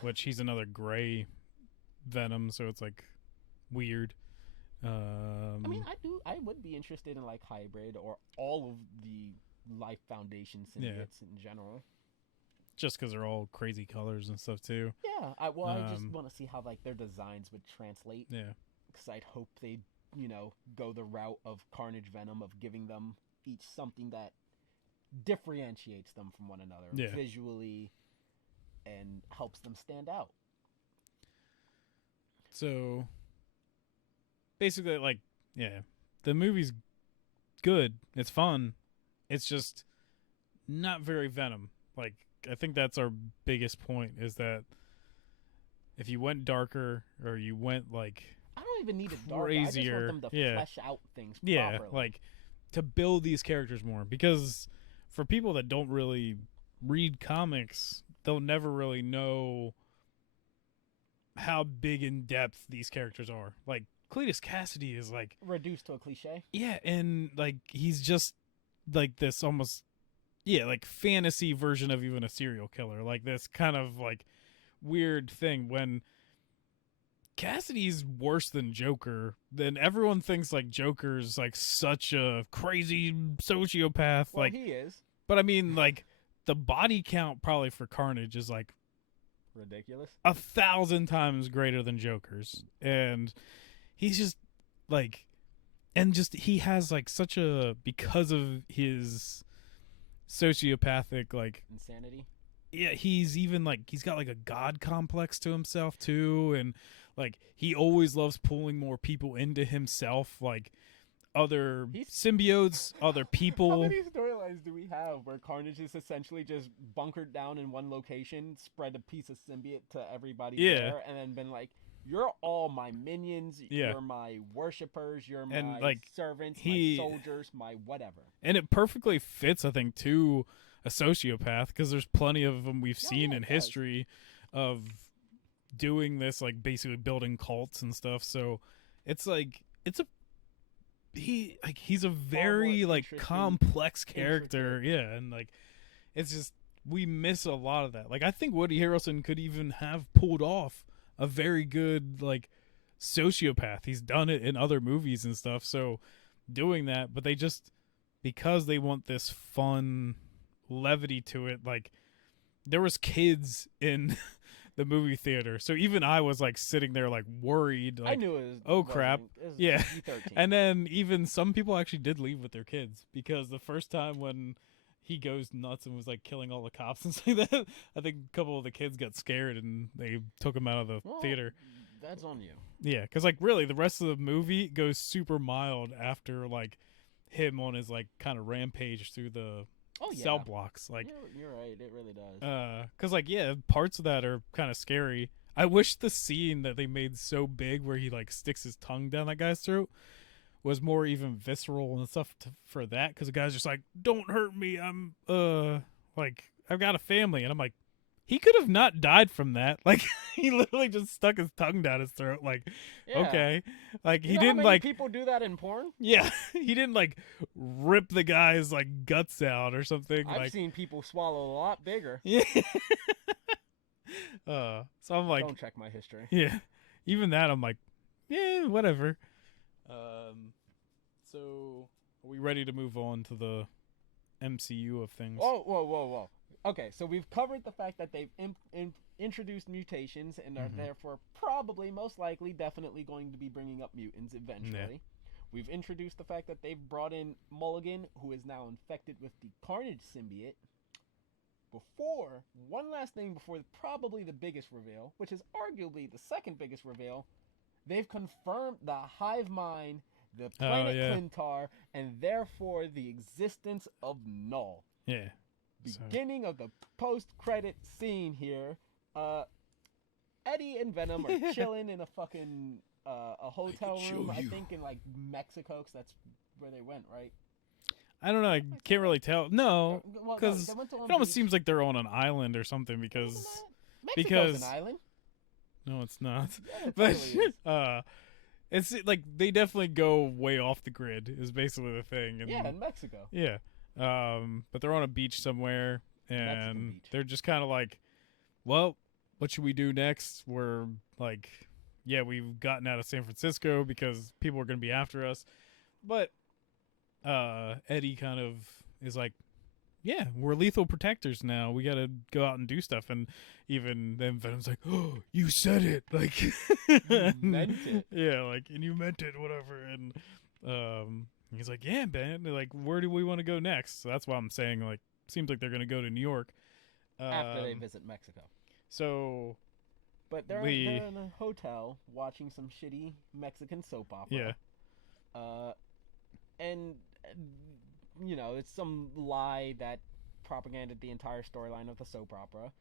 which he's another gray Venom, so it's like weird. I mean, I would be interested in like hybrid or all of the Life Foundation symbiotes in general. Just because they're all crazy colors and stuff too. Yeah, I just want to see how like their designs would translate. Yeah, because I'd hope they go the route of Carnage Venom, of giving them each something that differentiates them from one another visually and helps them stand out. So basically, like, the movie's good. It's fun. It's just not very Venom. Like, I think that's our biggest point, is that if you went darker or you went like I don't even need it darker. crazier, I just want them to flesh out things properly. Yeah, like to build these characters more, because for people that don't really read comics, they'll never really know how big in depth these characters are. Like, Cletus Cassidy is like reduced to a cliche. Yeah, and like he's just like this almost like fantasy version of even a serial killer. Like this kind of like weird thing when Cassidy's worse than Joker. Then everyone thinks like Joker's like such a crazy sociopath. Well, like he is. But I mean, like, the body count probably for Carnage is like ridiculous, 1,000 times greater than Joker's, and he's just like, and just he has like such a, because of his sociopathic like insanity. Yeah, he's even like, he's got like a god complex to himself too, and like he always loves pulling more people into himself, like other symbiotes, other people. How many storylines do we have where Carnage is essentially just bunkered down in one location, spread a piece of symbiote to everybody there, and then been like, you're all my minions, you're my worshippers, you're my like, servants, my soldiers, my whatever. And it perfectly fits, I think, to a sociopath, because there's plenty of them we've seen in history of doing this, like basically building cults and stuff. So it's like, he's a very like complex character. Yeah, and like it's just, we miss a lot of that. Like, I think Woody Harrelson could even have pulled off a very good like sociopath. He's done it in other movies and stuff. So doing that, but they just, because they want this fun levity to it, like there was kids in the movie theater, so even I was like sitting there like worried, like, I knew it was, oh crap, yeah. And then even some people actually did leave with their kids, because the first time when he goes nuts and was like killing all the cops and stuff like that, I think a couple of the kids got scared and they took him out of the theater. That's on you. Yeah, because like really the rest of the movie goes super mild after like him on his like kind of rampage through the cell blocks. Like, you're right, it really does. Because like, parts of that are kind of scary. I wish the scene that they made so big where he like sticks his tongue down that guy's throat was more even visceral and stuff for that, because the guy's just like, don't hurt me, I'm like, I've got a family, and I'm like, he could have not died from that. Like, he literally just stuck his tongue down his throat. Like, okay, like he didn't, like, people do that in porn. Yeah, he didn't like rip the guy's like guts out or something. I've seen people swallow a lot bigger. Yeah. So I'm like, don't check my history. Yeah, even that I'm like, yeah, whatever. So are we ready to move on to the MCU of things? Whoa. Okay, so we've covered the fact that they've introduced mutations and are therefore probably, most likely, definitely going to be bringing up mutants eventually. Yeah. We've introduced the fact that they've brought in Mulligan, who is now infected with the Carnage symbiote. One last thing before probably the biggest reveal, which is arguably the second biggest reveal, they've confirmed the hive mind, the planet Clintar, and therefore the existence of Null. Yeah. Beginning of the post-credit scene here, Eddie and Venom are chilling in a fucking a hotel room, I think in like Mexico, because that's where they went, right? I don't know. I can't really tell. No, because it almost seems like they're on an island or something. Because Mexico's an island. No, it's not. Yeah, it But totally is. it's like they definitely go way off the grid. Is basically the thing. And, yeah, in Mexico. Yeah. But they're on a beach somewhere, and they're just kind of like, well, what should we do next? We're like, yeah, we've gotten out of San Francisco because people are going to be after us. But Eddie kind of is like, yeah, we're lethal protectors now. We got to go out and do stuff. And even then Venom's like, oh, you said it. Like, you meant it. Yeah, like, and you meant it, whatever. And he's like, yeah, man, like, where do we want to go next? So that's why I'm saying, like, seems like they're going to go to New York. After they visit Mexico. So... But they're in a hotel watching some shitty Mexican soap opera. Yeah. And, you know, it's some lie that propaganded the entire storyline of the soap opera.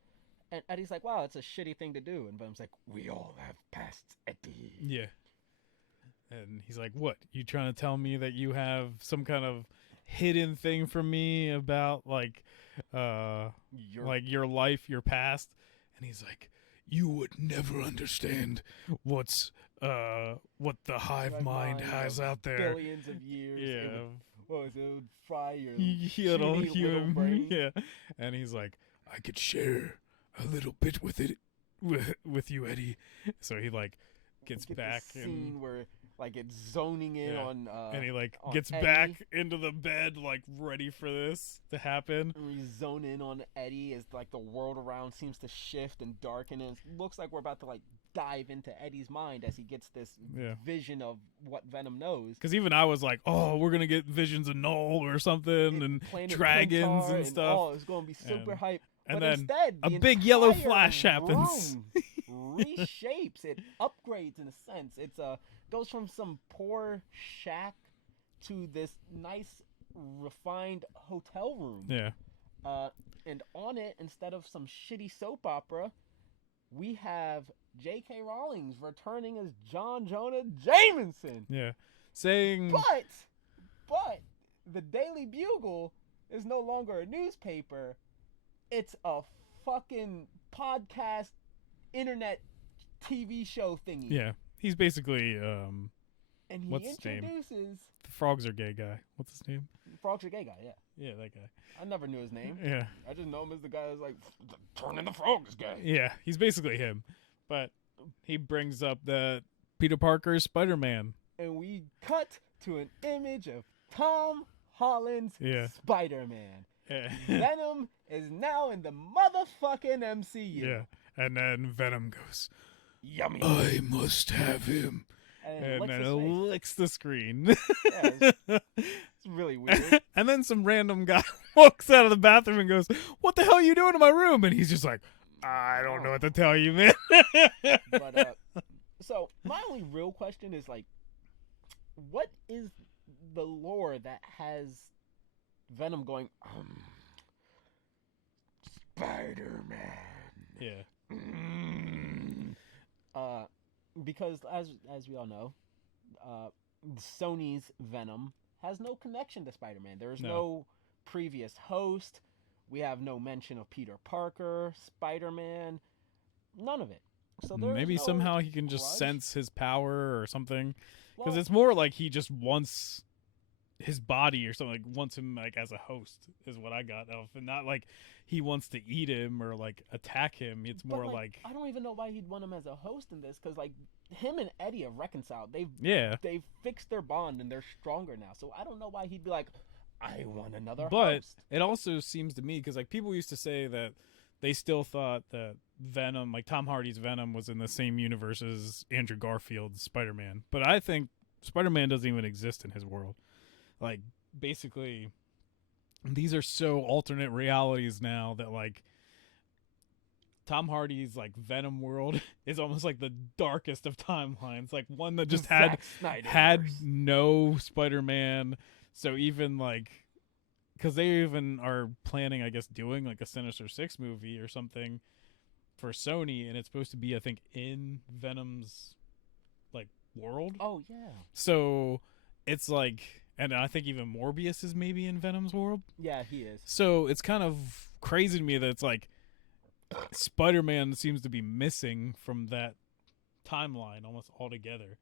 And Eddie's like, wow, it's a shitty thing to do. And Venom's like, we all have pasts, Eddie. Yeah. And he's like, what? You trying to tell me that you have some kind of hidden thing from me about, like, your life, your past? And he's like, you would never understand what the hive mind has out there. Billions of years. Yeah. It would fry your little brain. Yeah. And he's like, I could share a little bit with you, Eddie. So he like gets back and scene where like it's zoning in on and he like on gets Eddie. back into the bed like ready for this to happen. And we zone in on Eddie as like the world around seems to shift and darken, and it looks like we're about to like dive into Eddie's mind as he gets this vision of what Venom knows. Because even I was like, oh, we're gonna get visions of Null or something and dragons and stuff. Oh, it's gonna be super hype. And but then instead, a big yellow flash happens. Reshapes. It upgrades in a sense. It's goes from some poor shack to this nice, refined hotel room. Yeah. And on it, instead of some shitty soap opera, we have J.K. Rowling returning as John Jonah Jameson. Yeah. Saying... But the Daily Bugle is no longer a newspaper. It's a fucking podcast, internet TV show thingy. Yeah. He's basically, and he what's his name? introduces... The Frogs Are Gay guy. What's his name? Frogs Are Gay guy, yeah. Yeah, that guy. I never knew his name. Yeah. I just know him as the guy who's like, turning the frogs gay. Yeah, he's basically him. But he brings up the Peter Parker's Spider-Man. And we cut to an image of Tom Holland's Spider-Man. Yeah. Venom is now in the motherfucking MCU. Yeah. And then Venom goes, yummy. I must have him. And then it licks the screen. Yeah, it's really weird. And then some random guy walks out of the bathroom and goes, what the hell are you doing in my room? And he's just like, I don't know what to tell you, man. But so my only real question is like, what is the lore that has Venom going, Spider-Man? Yeah. Because as we all know, Sony's Venom has no connection to Spider-Man. There's no previous host. We have no mention of Peter Parker, Spider-Man, none of it. So maybe no somehow he can just sense his power or something. Because Well, it's more like he just wants his body or something, like wants him like as a host is what I got of, and not like he wants to eat him or like attack him. It's more but, like I don't even know why he'd want him as a host in this, because like him and Eddie have reconciled. They've fixed their bond and they're stronger now. So I don't know why he'd be like, I want another But host. it also seems to me, because like people used to say that they still thought that Venom, like Tom Hardy's Venom, was in the same universe as Andrew Garfield's Spider-Man. But I think Spider-Man doesn't even exist in his world. Like, basically, these are so alternate realities now that like Tom Hardy's like Venom world is almost like the darkest of timelines, like one that just had no Spider-Man. So even like, because they even are planning, I guess, doing like a Sinister Six movie or something for Sony, and it's supposed to be, I think, in Venom's like world. Oh yeah. So it's like, and I think even Morbius is maybe in Venom's world. Yeah, he is. So it's kind of crazy to me that it's like Spider-Man seems to be missing from that timeline almost altogether.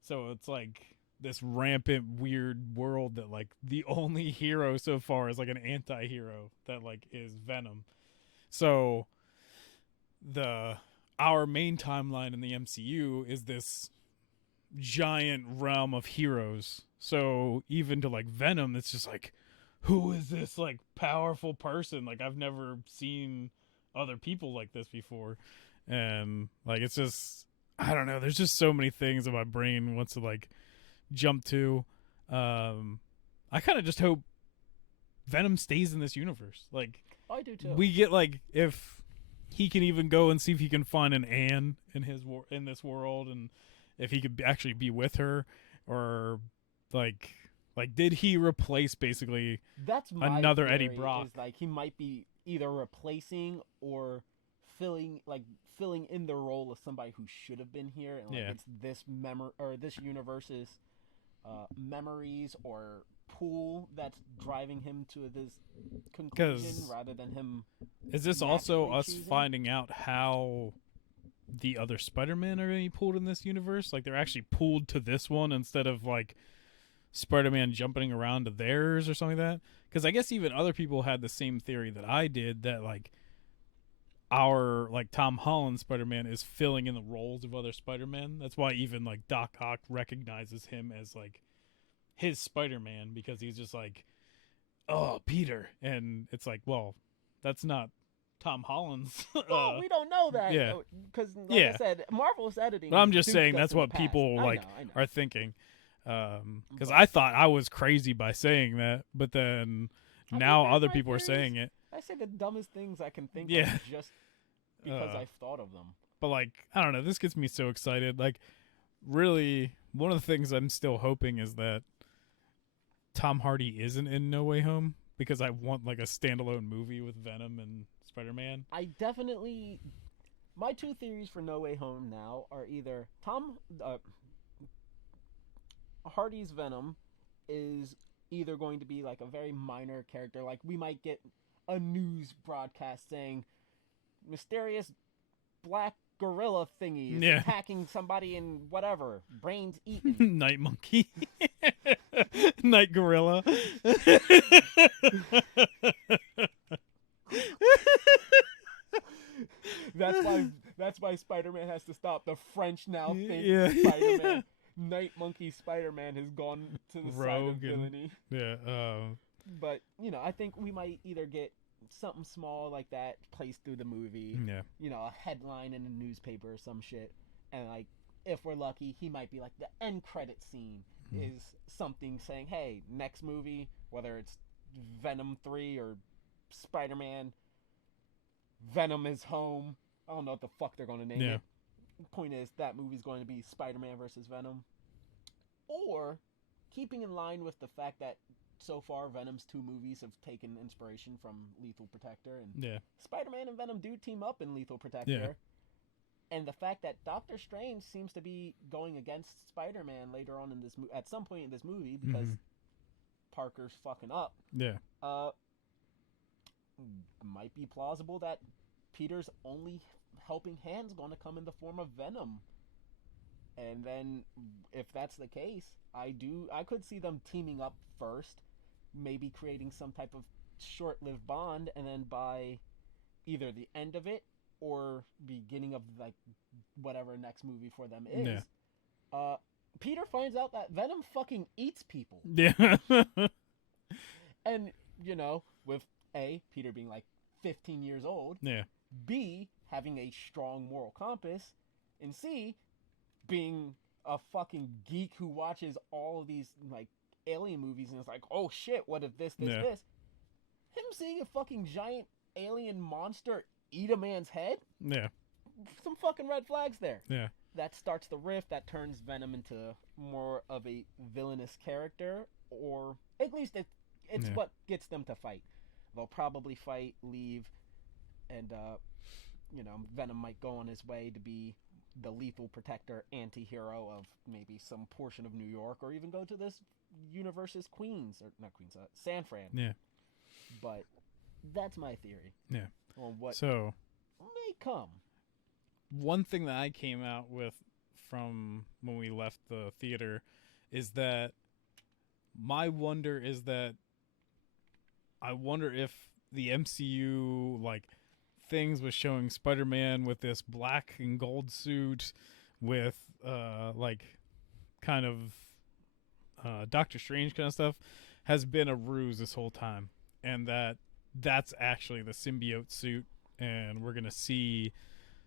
So it's like this rampant weird world that like the only hero so far is like an anti-hero that like is Venom. So our main timeline in the MCU is this giant realm of heroes. So even to like Venom, it's just like, who is this like powerful person? Like I've never seen other people like this before. And like it's just, I don't know, there's just so many things that my brain wants to like jump to. I kind of just hope Venom stays in this universe. Like I do too. we get like, if he can even go and see if he can find an Anne in in this world, and if he could actually be with her, or like did he replace basically That's my another theory, Eddie Brock? Is like he might be either replacing or filling in the role of somebody who should have been here, and like Yeah. it's this this universe's memories or pool that's driving him to this conclusion rather than him. Is this also naturally us choosing? finding out how the other Spider-Man are going to be pulled in this universe? Like they're actually pulled to this one instead of like Spider-Man jumping around to theirs or something like that? Because I guess even other people had the same theory that I did, that like our like Tom Holland Spider-Man is filling in the roles of other Spider-Man. That's why even like Doc Ock recognizes him as like his Spider-Man, because he's just like, oh, Peter. And it's like, well, that's not Tom Holland's. Well, we don't know that. yeah. Because like Yeah. I said, Marvel's editing. I'm just duped saying us that's in the what past. people like I know. are thinking. Because But- I thought I was crazy by saying that, but then now think other my people are theories- saying it. I say the dumbest things I can think Yeah. of just because Uh, I've thought of them. But like, I don't know, this gets me so excited. Like, really, one of the things I'm still hoping is that Tom Hardy isn't in No Way Home, because I want like a standalone movie with Venom and Spider-Man. I definitely. My two theories for No Way Home now are either Tom Hardy's Venom is either going to be like a very minor character, like we might get a news broadcast saying mysterious black gorilla thingies Yeah. attacking somebody in whatever, brains eaten. Night Monkey. Night Gorilla. That's why Spider-Man has to stop. The French now think Yeah. Spider-Man, Night Monkey Spider-Man has gone to the side of Rogue and- villainy. Yeah. But I think we might either get something small like that placed through the movie. Yeah. A headline in a newspaper or some shit, and like if we're lucky, he might be like the end credit scene is something saying, "Hey, next movie, whether it's Venom 3 or Spider-Man, Venom is home." I don't know what the fuck they're going to name Yeah. it. Point is, that movie's going to be Spider-Man versus Venom. Or, keeping in line with the fact that so far Venom's two movies have taken inspiration from Lethal Protector, and Yeah. Spider-Man and Venom do team up in Lethal Protector. Yeah. And the fact that Doctor Strange seems to be going against Spider-Man later on in this at some point in this movie because Parker's fucking up. Yeah. Might be plausible that Peter's only helping hand's going to come in the form of Venom. And then if that's the case, I could see them teaming up first, maybe creating some type of short-lived bond, and then by either the end of it or beginning of like whatever next movie for them is, Peter finds out that Venom fucking eats people. Yeah. And, with A, Peter being like 15 years old, Yeah. B, having a strong moral compass, and C, being a fucking geek who watches all of these, like, alien movies and is like, oh shit, what if this, Yeah. this? Him seeing a fucking giant alien monster eat a man's head? Yeah. Some fucking red flags there. Yeah. That starts the rift, that turns Venom into more of a villainous character, or at least it's Yeah. what gets them to fight. They'll probably fight, leave, and, Venom might go on his way to be the lethal protector anti-hero of maybe some portion of New York, or even go to this universe's Queens, or not Queens, San Fran. Yeah. But that's my theory. Yeah. On what So may come. one thing that I came out with from when we left the theater is that my wonder is that I wonder if the MCU, like, things was showing Spider-Man with this black and gold suit with like kind of Doctor Strange kind of stuff has been a ruse this whole time, and that's actually the symbiote suit, and we're gonna see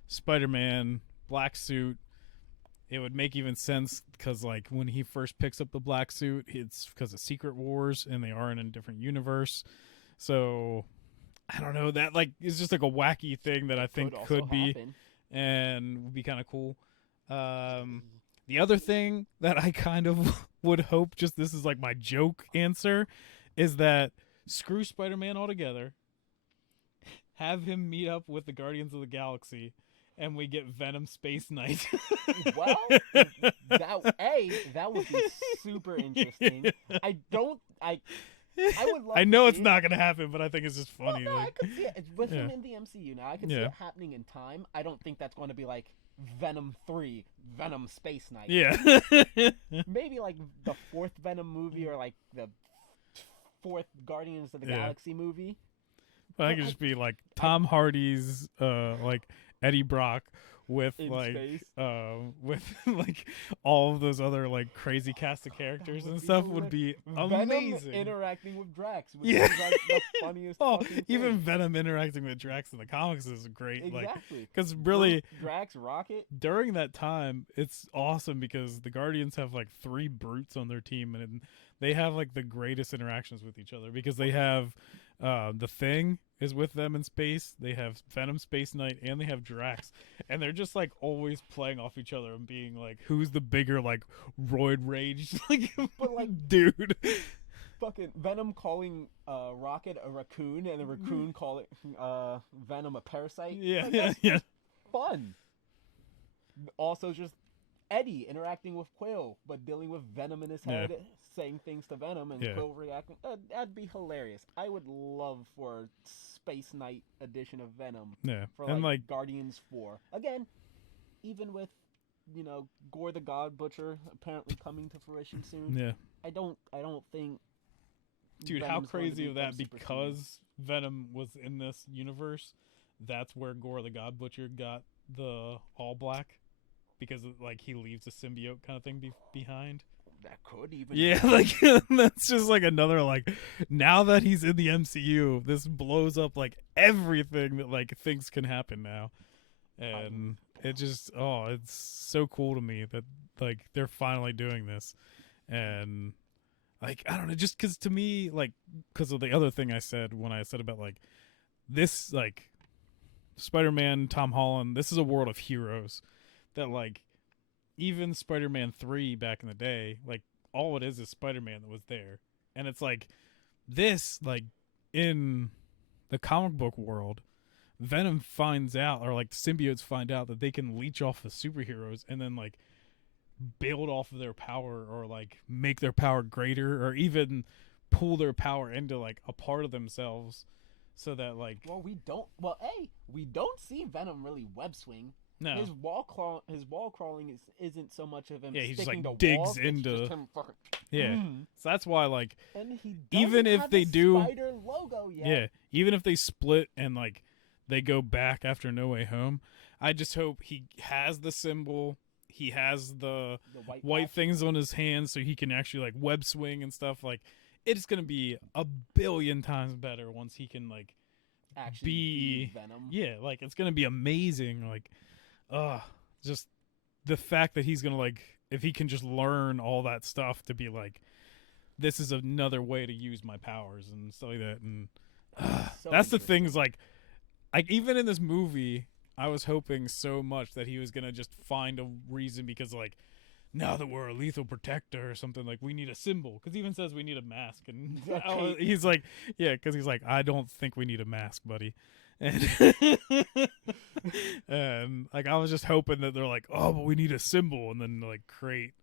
Spider-Man black suit. It would make even sense because, like, when he first picks up the black suit, it's because of Secret Wars, and they are in a different universe. So I don't know, that, like, is just like a wacky thing that I think could be happen. and would be kind of cool. The other thing that I kind of would hope, just this is like my joke answer, is that screw Spider-Man altogether, have him meet up with the Guardians of the Galaxy, and we get Venom Space Knight. Well, that would be super interesting. I would love I know to it's see not going to happen, but I think it's just funny. Well, no, like, I could see it. It's with him Yeah. in the MCU now. I could see Yeah. it happening in time. I don't think that's going to be like Venom 3, Venom Space Knight. yeah. Maybe like the fourth Venom movie or like the fourth Guardians of the Yeah. Galaxy movie. I could just be like Tom Hardy's like Eddie Brock with In like space. with like all of those other like crazy cast of characters would and be stuff would be Venom amazing. interacting with Drax would Yeah. be like the funniest Oh, fucking even thing. Venom interacting with Drax in the comics is great. Like, Exactly. because really Drax, Rocket. during that time, it's awesome because the Guardians have like 3 brutes on their team, and they have like the greatest interactions with each other because they have the Thing is with them in space. They have Venom Space Knight, and they have Drax, and they're just like always playing off each other and being like, who's the bigger like roid rage like, But, like, dude. Fucking Venom calling Rocket a raccoon and the raccoon calling Venom a parasite. Yeah, Like, yeah, that's yeah. fun. Also, just Eddie interacting with Quill, but dealing with Venom in his Yeah. head, saying things to Venom, and Yeah. Quill reacting. That'd be hilarious. I would love for a Space Knight edition of Venom Yeah, for and like Guardians 4. Again, even with Gore the God Butcher apparently coming to fruition soon. yeah. I don't think. Dude, how Venom's going to crazy of become that, superhuman. because Venom was in this universe, that's where Gore the God Butcher got the all black, because like he leaves a symbiote kind of thing behind. That could even. Yeah, like that's just like another like, now that he's in the MCU, this blows up like everything that like things can happen now. And it just it's so cool to me that like they're finally doing this. And like, I don't know, just because to me, like, because of the other thing I said when I said about like this, like Spider-Man, Tom Holland, this is a world of heroes that like even Spider-Man 3 back in the day, like all it is Spider-Man that was there. And it's like this, like in the comic book world, Venom finds out, or like symbiotes find out that they can leech off of superheroes and then like build off of their power, or like make their power greater, or even pull their power into like a part of themselves, so that like we don't see Venom really web swing. no, His wall crawling isn't so much of him. Yeah, he just, sticking like, to digs walls, it's into- just him fucking, yeah. So that's why like And he even doesn't if have they the do- Spider logo yet. yeah, even if they split and like they go back after No Way Home, I just hope he has the symbol. He has the The white white patch. things on his hands so he can actually like web swing and stuff. Like it's gonna be a billion times better once he can like Actually, be Venom. yeah, like it's gonna be amazing. Like, just the fact that he's gonna like if he can just learn all that stuff to be like, this is another way to use my powers and stuff like that. And So that's the thing interesting. is like even in this movie, I was hoping so much that he was gonna just find a reason because like now that we're a lethal protector or something, like we need a symbol because he even says we need a mask and he's like yeah because he's like I don't think we need a mask buddy and and like I was just hoping that they're like oh but we need a symbol and then like create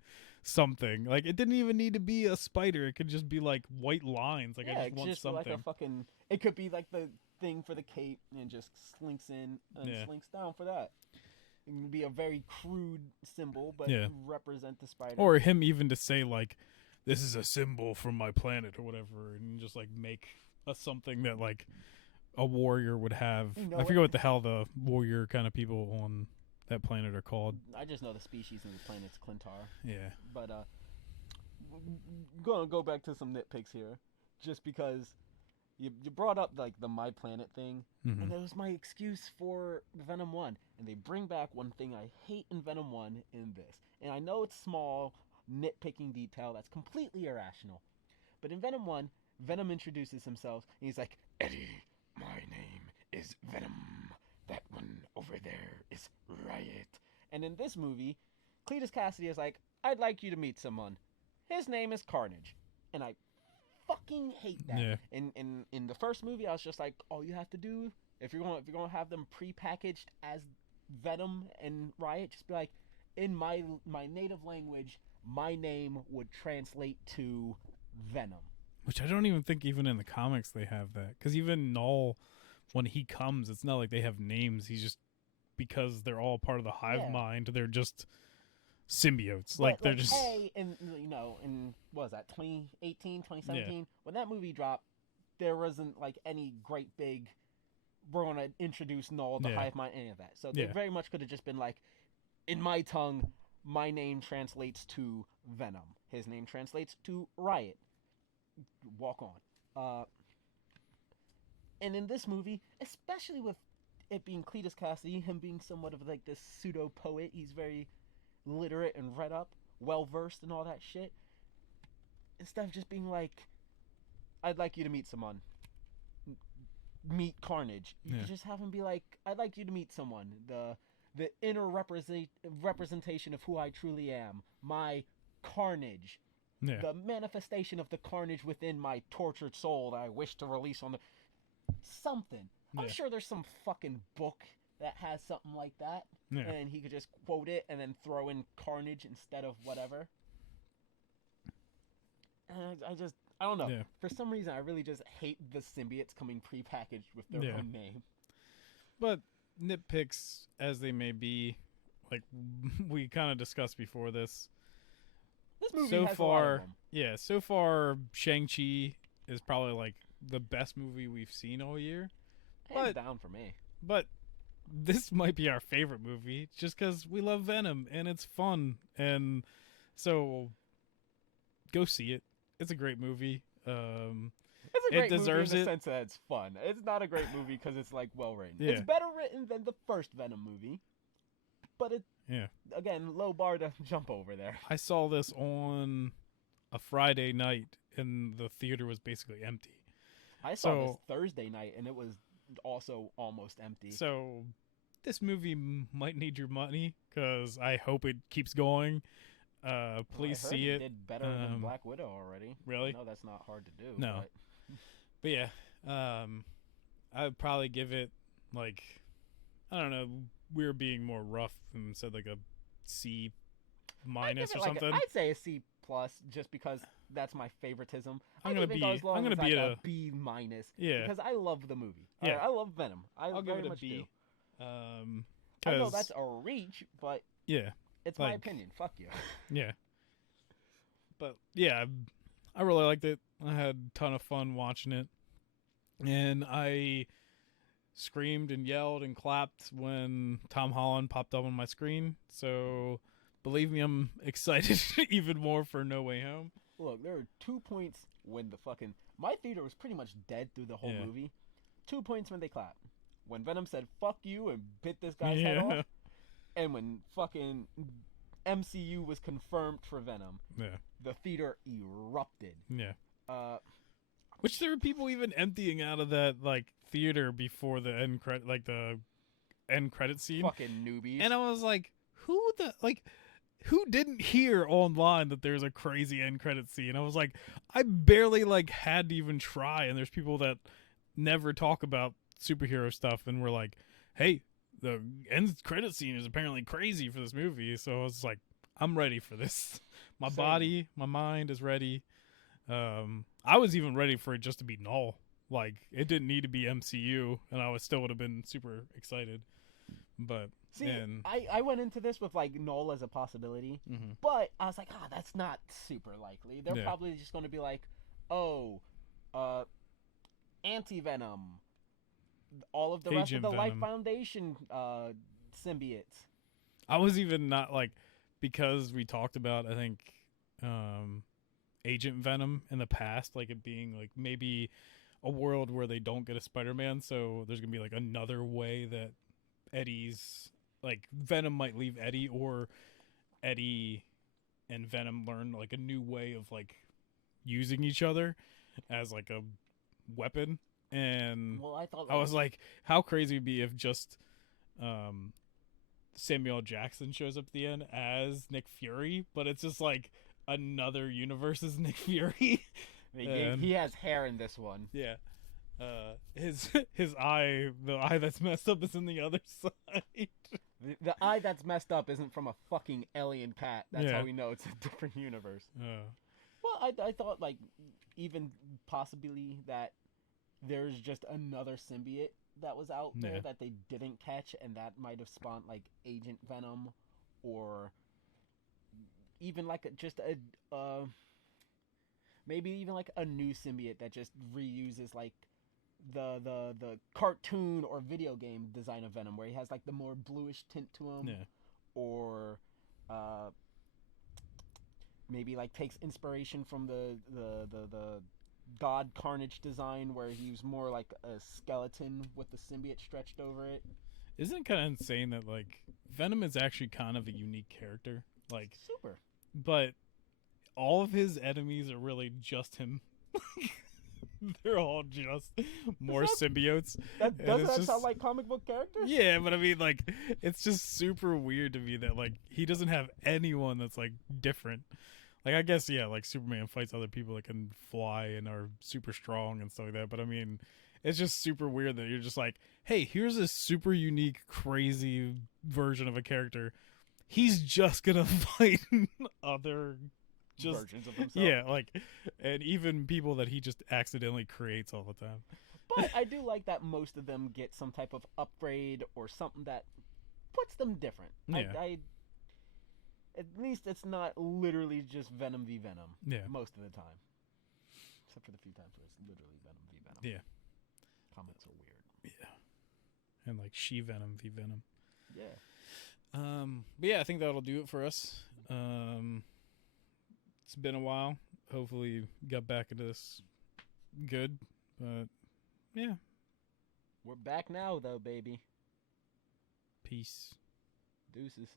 something like it didn't even need to be a spider, it could just be like white lines like Yeah, I just it's want just something. like a fucking. It could be like the thing for the cape and just slinks in and Yeah. slinks down for that. It would be a very crude symbol, but Yeah. represent the spider. Or him even to say like this is a symbol from my planet or whatever and just like make a something that like a warrior would have. You know I what? forget what the hell the warrior kind of people on that planet are called. I just know the species in the planet's Clintar. Yeah. But gonna go back to some nitpicks here, just because you brought up like the My Planet thing, Mm-hmm. and that was my excuse for Venom 1. And they bring back one thing I hate in Venom 1 in this. And I know it's small, nitpicking detail that's completely irrational. But in Venom 1, Venom introduces himself, and he's like, Eddie, my name is Venom. That one over there is Riot. And in this movie, Cletus Cassidy is like, I'd like you to meet someone. His name is Carnage. And I fucking hate that. Yeah. In the first movie, I was just like, all you have to do if you're gonna have them prepackaged as Venom and Riot, just be like, in my native language, my name would translate to Venom. Which I don't even think even in the comics they have that because even Null, when he comes, it's not like they have names. He's just because they're all part of the hive mind. They're just symbiotes. Like they're just hey, and in what was that 2018, 2017 when that movie dropped, there wasn't like any great big we're gonna introduce Null, the hive mind, any of that. So they very much could have just been like, in my tongue, my name translates to Venom. His name translates to Riot. Walk on. And in this movie, especially with it being Cletus Cassidy, him being somewhat of like this pseudo poet, he's very literate and read up, well versed and all that shit. Instead of just being like, I'd like you to meet someone. Meet Carnage. You could just have him be like, I'd like you to meet someone. The inner representation of who I truly am. My Carnage. yeah. The manifestation of the carnage within my tortured soul that I wish to release on the something. I'm sure there's some fucking book that has something like that, and he could just quote it and then throw in carnage instead of whatever. And I don't know. Yeah. For some reason, I really just hate the symbiotes coming prepackaged with their own name. But nitpicks as they may be, like we kind of discussed before this. This movie so has far, a lot of them. yeah. So far, Shang-Chi is probably like the best movie we've seen all year. Hands down for me. But this might be our favorite movie just because we love Venom and it's fun, and so go see it. It's a great movie. It's a great deserves movie in the it. sense that it's fun. It's not a great movie because it's like well written. Yeah. It's better written than the first Venom movie, but it again low bar to jump over there. I saw this on a Friday night and the theater was basically empty. I saw this Thursday night and it was also almost empty. So this movie might need your money because I hope it keeps going. Please see it. Did better than Black Widow already. Really? I know that's not hard to do. No. But yeah, I would probably give it like, I don't know, we were being more rough and said like a C minus or something. I'd say a C plus just because that's my favoritism. I'm gonna be at a B minus. Yeah. Because I love the movie. Yeah. I love Venom. I'll give it a B. I know that's a reach, but yeah, it's my opinion. Fuck you. Yeah. But yeah, I really liked it. I had a ton of fun watching it. And I screamed and yelled and clapped when Tom Holland popped up on my screen. So believe me, I'm excited even more for No Way Home. Look, there are 2 points when the fucking my theater was pretty much dead through the whole Yeah. movie. 2 points when they clapped. When Venom said "fuck you" and bit this guy's head Yeah. off, and when fucking MCU was confirmed for Venom, Yeah. the theater erupted. Yeah. Uh, Which there were people even emptying out of that like theater before the end credit, like the end credit scene. fucking newbies. And I was like, who didn't hear online that there's a crazy end credit scene? I was like, I barely like had to even try, and there's people that never talk about superhero stuff and were like, hey, the end credit scene is apparently crazy for this movie. So I was like, I'm ready for this. My Same. body, my mind is ready. I was even ready for it just to be null. Like, it didn't need to be MCU, and I still would have been super excited. But See, and I went into this with like null as a possibility, mhm. but I was like, that's not super likely. They're Yeah. probably just going to be like, oh, anti-venom, all of the rest Agent of the Life Venom. Foundation symbiotes. I was even not like, because we talked about, I think, Agent Venom in the past, like it being like maybe a world where they don't get a Spider-Man, so there's gonna be like another way that Eddie's like Venom might leave Eddie, or Eddie and Venom learn like a new way of like using each other as like a weapon. And Well, I thought I was like, how crazy would it be if just Samuel Jackson shows up at the end as Nick Fury, but it's just like another universe's Nick Fury. he has hair in this one. Yeah. His eye, the eye that's messed up, is in the other side. The eye that's messed up isn't from a fucking alien cat. That's Yeah. how we know it's a different universe. Uh, Well, I thought like even possibly that there's just another symbiote that was out there Yeah. that they didn't catch, and that might have spawned like Agent Venom, or even like just a maybe even like a new symbiote that just reuses like the cartoon or video game design of Venom, where he has like the more bluish tint to him, yeah. or maybe like takes inspiration from the God Carnage design, where he was more like a skeleton with the symbiote stretched over it. Isn't it kind of insane that like Venom is actually kind of a unique character? Like, Super. but all of his enemies are really just him. They're all just more Does symbiotes. That And doesn't it's that just- sound like comic book characters? Yeah, but I mean, like, it's just super weird to me that like he doesn't have anyone that's like different. Like, I guess yeah, like Superman fights other people that can fly and are super strong and stuff like that. But I mean, it's just super weird that you're just like, hey, here's a super unique, crazy version of a character. He's just gonna fight other just versions of himself. yeah, like, and even people that he just accidentally creates all the time. But I do like that most of them get some type of upgrade or something that puts them different. Yeah. I at least it's not literally just Venom v Venom. Yeah. Most of the time. Except for the few times where it's literally Venom v Venom. Yeah. Comments are weird. Yeah. And like She Venom v Venom. Yeah. But yeah, I think that'll do it for us. It's been a while. Hopefully got back into this good. But yeah. We're back now though, baby. Peace. Deuces.